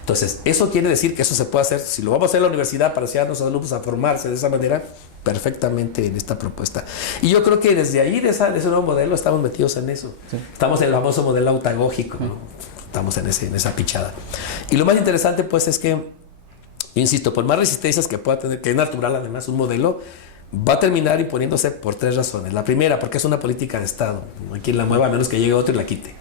Entonces, eso quiere decir que eso se puede hacer, si lo vamos a hacer en la universidad para enseñar a los alumnos a formarse de esa manera, perfectamente en esta propuesta. Y yo creo que desde ahí, de ese nuevo modelo, estamos metidos en eso. Sí. Estamos en el famoso modelo autagógico, ¿no? Estamos en esa pichada. Y lo más interesante, pues, es que, yo insisto, por más resistencias que pueda tener, que es natural además, un modelo va a terminar imponiéndose por 3 razones. La primera, porque es una política de Estado. No hay quien la mueva a menos que llegue otro y la quite.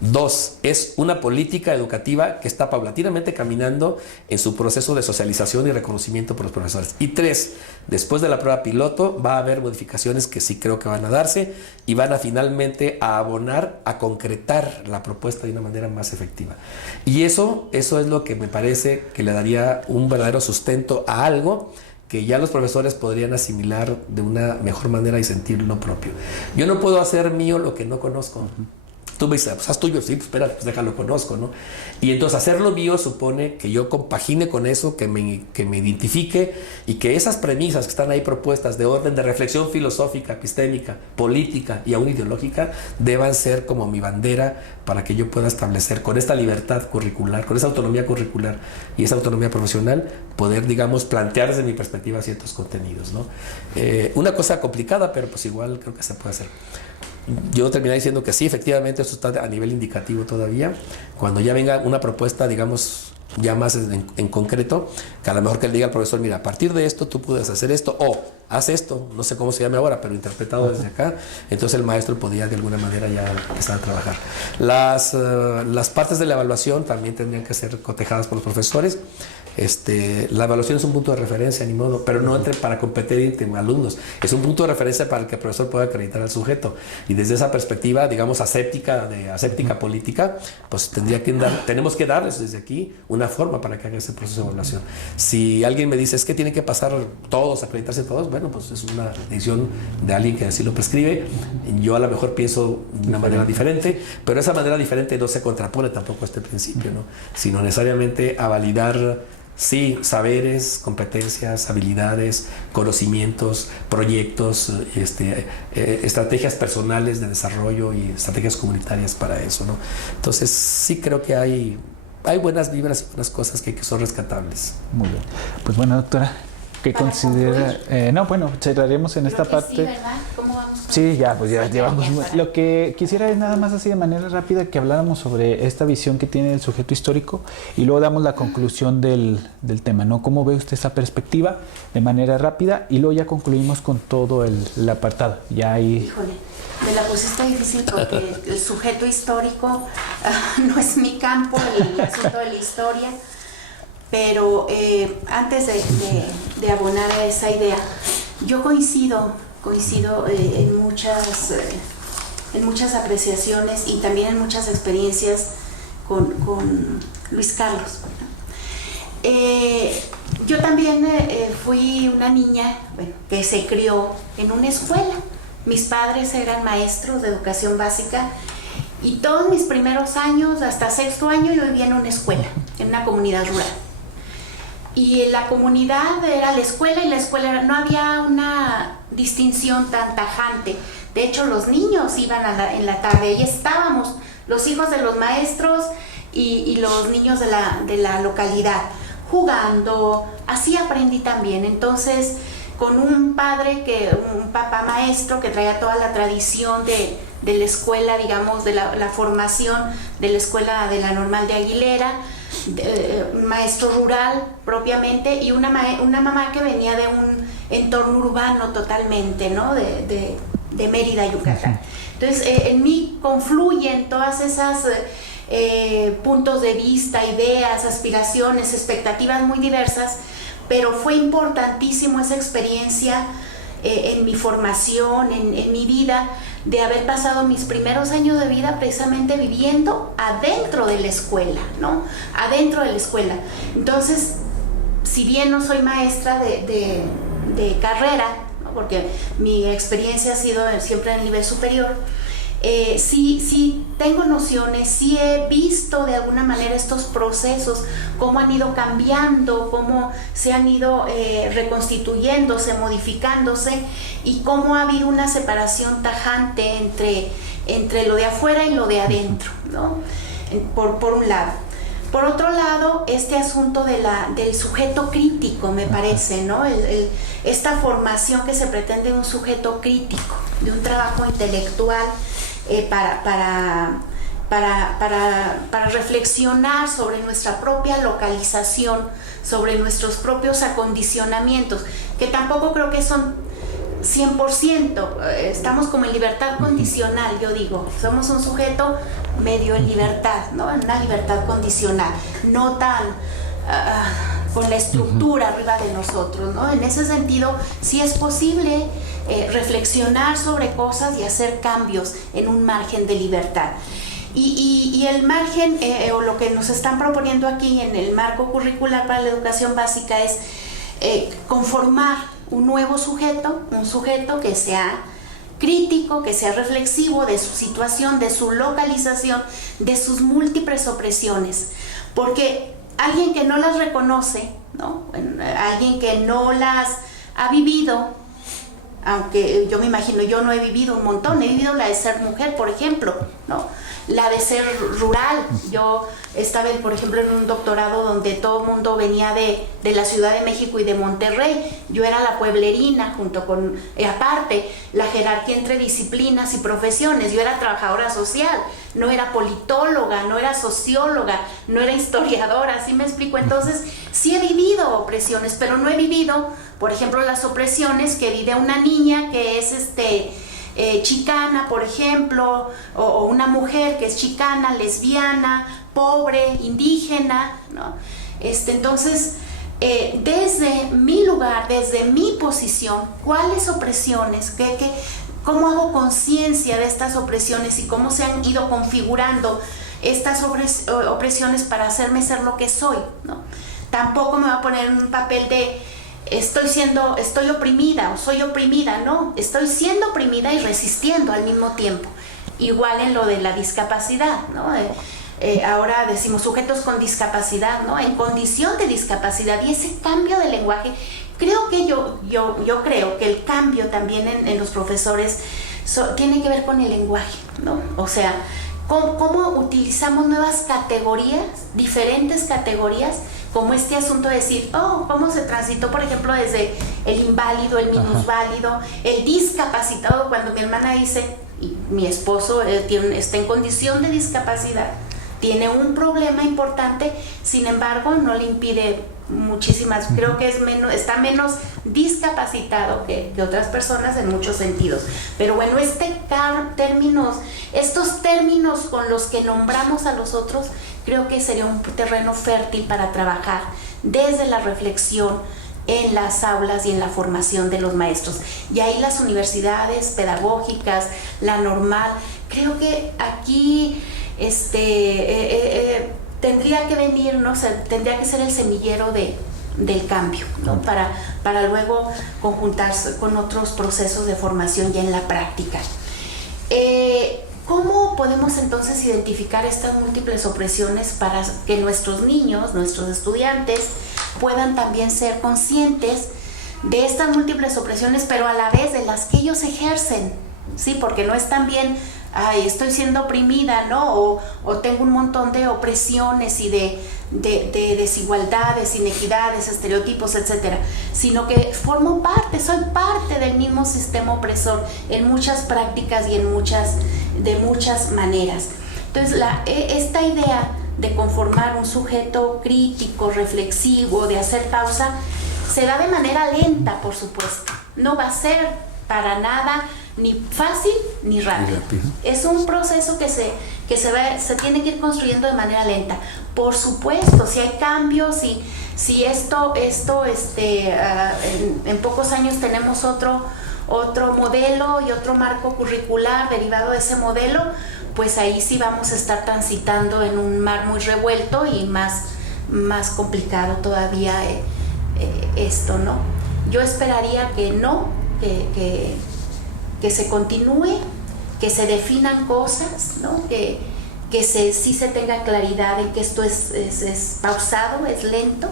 2, es una política educativa que está paulatinamente caminando en su proceso de socialización y reconocimiento por los profesores. Y 3, después de la prueba piloto va a haber modificaciones que sí creo que van a darse y van a finalmente a abonar, a concretar la propuesta de una manera más efectiva. Y eso es lo que me parece que le daría un verdadero sustento a algo que ya los profesores podrían asimilar de una mejor manera y sentirlo propio. Yo no puedo hacer mío lo que no conozco. Tú me dices, pues haz tuyo, sí, pues espera, pues déjalo conozco, ¿no? Y entonces hacerlo mío supone que yo compagine con eso, que me identifique y que esas premisas que están ahí propuestas de orden de reflexión filosófica, epistémica, política y aún ideológica deban ser como mi bandera para que yo pueda establecer con esta libertad curricular, con esa autonomía curricular y esa autonomía profesional, poder, digamos, plantear desde mi perspectiva ciertos contenidos, ¿no? Una cosa complicada, pero pues igual creo que se puede hacer. Yo terminé diciendo que sí, efectivamente, esto está a nivel indicativo todavía. Cuando ya venga una propuesta, digamos, ya más en concreto, que a lo mejor que le diga al profesor, mira, a partir de esto tú puedes hacer esto, o haz esto, no sé cómo se llame ahora, pero interpretado desde acá, entonces el maestro podía de alguna manera ya empezar a trabajar. Las partes de la evaluación también tendrían que ser cotejadas por los profesores. La evaluación es un punto de referencia, ni modo, pero no entre para competir entre alumnos. Es un punto de referencia para que el profesor pueda acreditar al sujeto. Y desde esa perspectiva, digamos, aséptica política, pues tenemos que darles desde aquí una forma para que haga ese proceso de evaluación. Si alguien me dice, es que tienen que pasar todos, acreditarse todos, bueno, pues es una decisión de alguien que así lo prescribe. Yo a lo mejor pienso de una manera diferente, pero esa manera diferente no se contrapone tampoco a este principio, ¿no? Sino necesariamente a validar, sí, saberes, competencias, habilidades, conocimientos, proyectos, estrategias personales de desarrollo y estrategias comunitarias para eso, ¿no? Entonces sí creo que hay buenas vibras y buenas cosas que son rescatables. Muy bien. Pues bueno, doctora, ¿qué considera? Cerraremos en esta parte. Sí, ¿verdad? ¿Cómo vamos? Sí, ya llevamos. Lo que quisiera es nada más así de manera rápida que habláramos sobre esta visión que tiene el sujeto histórico y luego damos la conclusión del tema, ¿no? ¿Cómo ve usted esta perspectiva de manera rápida? Y luego ya concluimos con todo el apartado. Ya ahí. Híjole, me la pusiste difícil porque el sujeto histórico no es mi campo, el asunto de la historia. Pero antes de abonar a esa idea, yo coincido en muchas apreciaciones y también en muchas experiencias con Luis Carlos. Yo también fui una niña, que se crió en una escuela. Mis padres eran maestros de educación básica y todos mis primeros años, hasta 6º año, yo vivía en una escuela, en una comunidad rural. Y la comunidad era la escuela y la escuela no había una distinción tan tajante. De hecho, los niños iban en la tarde y estábamos los hijos de los maestros y los niños de la localidad jugando. Así aprendí también. Entonces, con un padre, un papá maestro que traía toda la tradición de la escuela, digamos, de la formación de la escuela de la Normal de Aguilera, maestro rural propiamente, y una mamá que venía de un entorno urbano totalmente, ¿no? de Mérida, Yucatán. Entonces, en mí confluyen todas esas puntos de vista, ideas, aspiraciones, expectativas muy diversas, pero fue importantísimo esa experiencia en mi formación, en mi vida, de haber pasado mis primeros años de vida precisamente viviendo adentro de la escuela, ¿no? Adentro de la escuela. Entonces, si bien no soy maestra de carrera, ¿no? Porque mi experiencia ha sido siempre en el nivel superior, sí tengo nociones, sí he visto de alguna manera estos procesos, cómo han ido cambiando, cómo se han ido reconstituyéndose, modificándose, y cómo ha habido una separación tajante entre lo de afuera y lo de adentro, ¿no? Por un lado. Por otro lado, este asunto del sujeto crítico, me parece, ¿no? Esta formación que se pretende de un sujeto crítico, de un trabajo intelectual, para reflexionar sobre nuestra propia localización, sobre nuestros propios acondicionamientos, que tampoco creo que son 100%, estamos como en libertad condicional, yo digo, somos un sujeto medio en libertad, ¿no? En una libertad condicional, no tan con la estructura arriba de nosotros, ¿no? En ese sentido, sí es posible reflexionar sobre cosas y hacer cambios en un margen de libertad. Y el margen, o lo que nos están proponiendo aquí en el marco curricular para la educación básica, es conformar un nuevo sujeto, un sujeto que sea crítico, que sea reflexivo de su situación, de su localización, de sus múltiples opresiones, porque alguien que no las reconoce, ¿no? Alguien que no las ha vivido, aunque yo me imagino, yo no he vivido un montón, he vivido la de ser mujer, por ejemplo, ¿no? La de ser rural. Yo estaba, por ejemplo, en un doctorado donde todo el mundo venía de la Ciudad de México y de Monterrey. Yo era la pueblerina, junto con, aparte, la jerarquía entre disciplinas y profesiones. Yo era trabajadora social, no era politóloga, no era socióloga, no era historiadora, ¿sí me explico? Entonces, sí he vivido opresiones, pero no he vivido, por ejemplo, las opresiones que vive una niña que es chicana, por ejemplo, o una mujer que es chicana, lesbiana, pobre, indígena, ¿no? Entonces, desde mi lugar, desde mi posición, ¿cuáles opresiones? ¿Cómo hago conciencia de estas opresiones y cómo se han ido configurando estas opresiones para hacerme ser lo que soy, ¿no? Tampoco me voy a poner en un papel de estoy oprimida o soy oprimida, no, estoy siendo oprimida y resistiendo al mismo tiempo. Igual en lo de la discapacidad, ¿no? Ahora decimos sujetos con discapacidad, ¿no? En condición de discapacidad, y ese cambio de lenguaje, creo que yo creo que el cambio también en los profesores tiene que ver con el lenguaje, ¿no? O sea, cómo utilizamos nuevas categorías, diferentes categorías, como este asunto de decir, cómo se transitó, por ejemplo, desde el inválido, el minusválido, el discapacitado, cuando mi hermana dice, y mi esposo está en condición de discapacidad, tiene un problema importante, sin embargo, no le impide muchísimas, creo que está menos discapacitado que otras personas en muchos sentidos. Pero bueno, estos términos con los que nombramos a los otros, creo que sería un terreno fértil para trabajar desde la reflexión en las aulas y en la formación de los maestros. Y ahí las universidades pedagógicas, la normal, creo que aquí tendría que venir, ¿no? O sea, tendría que ser el semillero del cambio, ¿no? Para luego conjuntarse con otros procesos de formación ya en la práctica. ¿Cómo podemos entonces identificar estas múltiples opresiones para que nuestros niños, nuestros estudiantes, puedan también ser conscientes de estas múltiples opresiones, pero a la vez de las que ellos ejercen? Sí, porque no es también ay, estoy siendo oprimida, ¿no? O tengo un montón de opresiones y de desigualdades, inequidades, estereotipos, etcétera, sino que formo parte, soy parte del mismo sistema opresor en muchas prácticas y de muchas maneras. Entonces, esta idea de conformar un sujeto crítico, reflexivo, de hacer pausa, se da de manera lenta, por supuesto. No va a ser para nada ni fácil ni rápido. Es un proceso que se tiene que ir construyendo de manera lenta. Por supuesto, si hay cambios, si esto en pocos años tenemos otro modelo y otro marco curricular derivado de ese modelo, pues ahí sí vamos a estar transitando en un mar muy revuelto y más complicado todavía esto, ¿no? Yo esperaría que no, que se continúe, que se definan cosas, ¿no? Que sí se tenga claridad en que esto es pausado, es lento,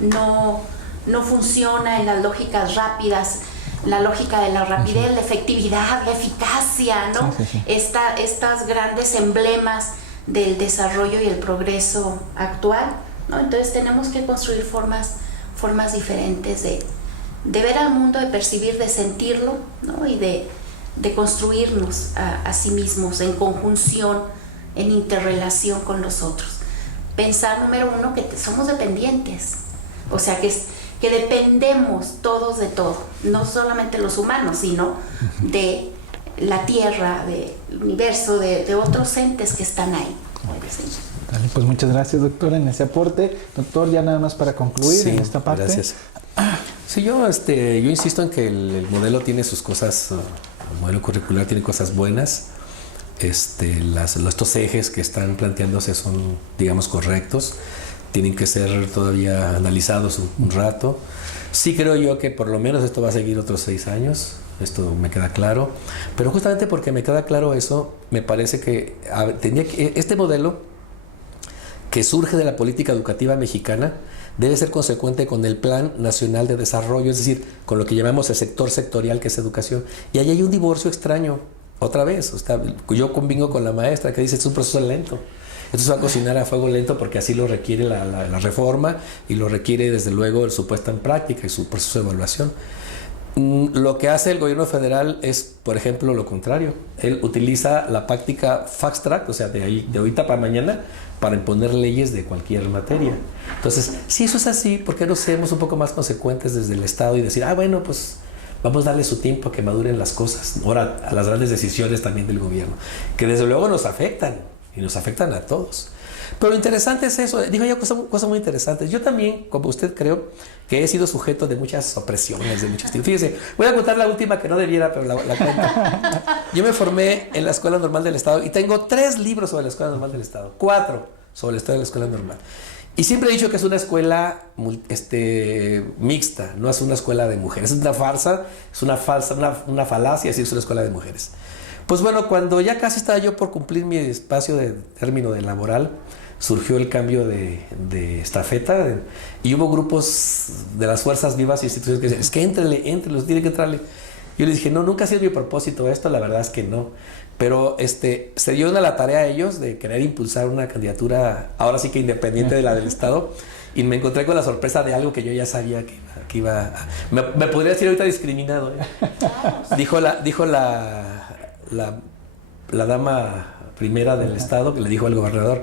no funciona en las lógicas rápidas, la lógica de la rapidez, la efectividad, la eficacia, ¿no? Sí. Estas grandes emblemas del desarrollo y el progreso actual, ¿no? Entonces tenemos que construir formas diferentes de ver al mundo, de percibir, de sentirlo, ¿no? Y de construirnos a sí mismos en conjunción, en interrelación con los otros. Pensar, número uno, que somos dependientes, o sea, que dependemos todos de todo, no solamente los humanos, sino de la Tierra, del universo, de otros entes que están ahí. Sí. Dale, pues muchas gracias, doctora, en ese aporte. Doctor, ya nada más para concluir en esta parte. Gracias. Sí, yo insisto en que el modelo tiene sus cosas, el modelo curricular tiene cosas buenas. Estos ejes que están planteándose son, digamos, correctos. Tienen que ser todavía analizados un rato. Sí creo yo que por lo menos esto va a seguir otros 6 años. Esto me queda claro. Pero justamente porque me queda claro eso, me parece que este modelo que surge de la política educativa mexicana debe ser consecuente con el Plan Nacional de Desarrollo, es decir, con lo que llamamos el sector sectorial, que es educación. Y ahí hay un divorcio extraño, otra vez. O sea, yo convengo con la maestra que dice que es un proceso lento. Esto se va a cocinar a fuego lento porque así lo requiere la reforma y lo requiere, desde luego, su puesta en práctica y su proceso de evaluación. Lo que hace el gobierno federal es, por ejemplo, lo contrario. Él utiliza la práctica fast track, o sea, de ahorita para mañana, para imponer leyes de cualquier materia. Entonces, si eso es así, ¿por qué no seamos un poco más consecuentes desde el Estado y decir, bueno, pues vamos a darle su tiempo a que maduren las cosas? Ahora, a las grandes decisiones también del gobierno, que desde luego nos afectan, y nos afectan a todos. Pero lo interesante es eso. Digo yo cosas muy interesantes. Yo también, como usted, creo que he sido sujeto de muchas opresiones, de muchos tipos. Fíjese, voy a contar la última que no debiera, pero la cuento. Yo me formé en la Escuela Normal del Estado y tengo 3 libros sobre la Escuela Normal del Estado, 4 sobre la historia de la Escuela Normal. Y siempre he dicho que es una escuela mixta, no es una escuela de mujeres. Es una farsa, es una falacia decir que es una escuela de mujeres. Pues bueno, cuando ya casi estaba yo por cumplir mi espacio de término de laboral, surgió el cambio de estafeta y hubo grupos de las fuerzas vivas e instituciones que decían, es que éntrelos, tiene que entrarle. Yo les dije, no, nunca ha sido mi propósito esto, la verdad es que no. Pero se dio la tarea a ellos de querer impulsar una candidatura, ahora sí que independiente de la del Estado, y me encontré con la sorpresa de algo que yo ya sabía que iba a... Me podría decir ahorita discriminado, ¿eh? Dijo la dama primera del Estado, que le dijo al gobernador,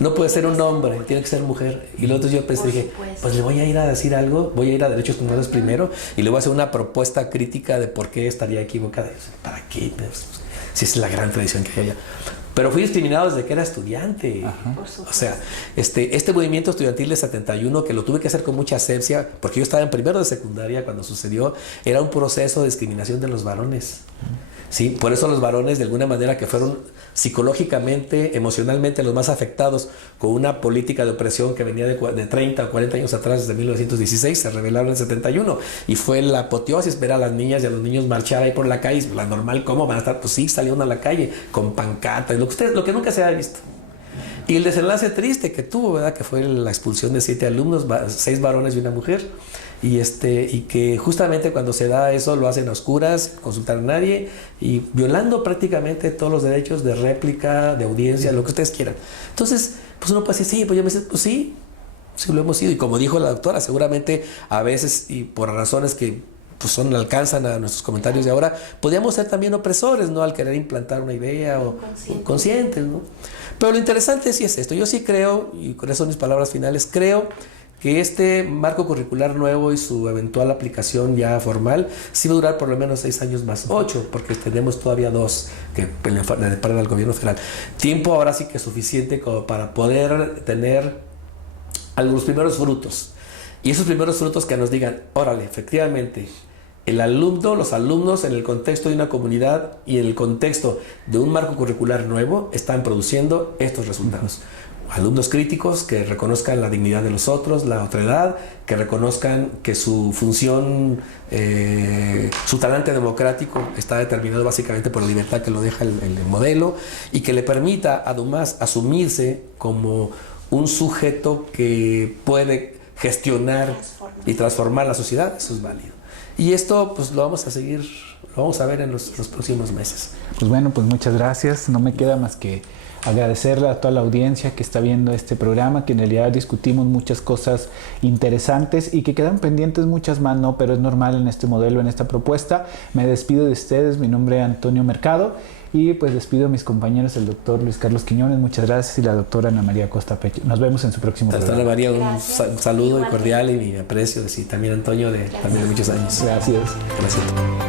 no puede ser un hombre, tiene que ser mujer. Y luego yo pensé, dije, pues le voy a ir a decir algo, voy a ir a Derechos Humanos primero y le voy a hacer una propuesta crítica de por qué estaría equivocada. ¿Para qué? Pues, si es la gran tradición que hay allá. Pero fui discriminado desde que era estudiante. O sea, este movimiento estudiantil de 71, que lo tuve que hacer con mucha asepsia, porque yo estaba en primero de secundaria cuando sucedió, era un proceso de discriminación de los varones. ¿Sí? Por eso los varones, de alguna manera, que fueron psicológicamente, emocionalmente los más afectados con una política de opresión que venía de 30 o 40 años atrás, desde 1916, se rebelaron en el 71 y fue la apoteosis ver a las niñas y a los niños marchar ahí por la calle. La normal, ¿cómo van a estar? Pues sí, salieron a la calle con pancartas, lo que nunca se había visto. Y el desenlace triste que tuvo, ¿verdad? Que fue la expulsión de 7 alumnos, 6 varones y una mujer. y que justamente cuando se da eso lo hacen a oscuras, consultar a nadie y violando prácticamente todos los derechos de réplica, de audiencia, lo que ustedes quieran. Entonces, pues uno puede decir, sí, pues yo me dice, pues sí lo hemos sido, y como dijo la doctora, seguramente a veces y por razones que pues alcanzan a nuestros comentarios de ahora, podríamos ser también opresores, ¿no? Al querer implantar una idea o conscientes, ¿no? Pero lo interesante sí es esto. Yo sí creo, y con eso son mis palabras finales, creo que este marco curricular nuevo y su eventual aplicación ya formal sí va a durar por lo menos 6 años más 8, porque tenemos todavía 2 que le deparan al gobierno federal. Tiempo ahora sí que es suficiente como para poder tener los primeros frutos. Y esos primeros frutos que nos digan, órale, efectivamente, los alumnos en el contexto de una comunidad y en el contexto de un marco curricular nuevo están produciendo estos resultados. Alumnos críticos que reconozcan la dignidad de los otros, la otredad, que reconozcan que su función, su talante democrático está determinado básicamente por la libertad que lo deja el modelo y que le permita además asumirse como un sujeto que puede gestionar y transformar la sociedad. Eso es válido. Y esto pues lo vamos a seguir, lo vamos a ver en los próximos meses. Pues bueno, pues muchas gracias. No me queda más que agradecerle a toda la audiencia que está viendo este programa, que en realidad discutimos muchas cosas interesantes y que quedan pendientes muchas más, ¿no? Pero es normal en este modelo, en esta propuesta. Me despido de ustedes, mi nombre es Antonio Mercado y pues despido a mis compañeros, el doctor Luis Carlos Quiñones, muchas gracias, y la doctora Ana María Costa Pecho. Nos vemos en su próximo programa. Ana María, un saludo cordial y mi aprecio, también Antonio, también de muchos años. Gracias. Gracias.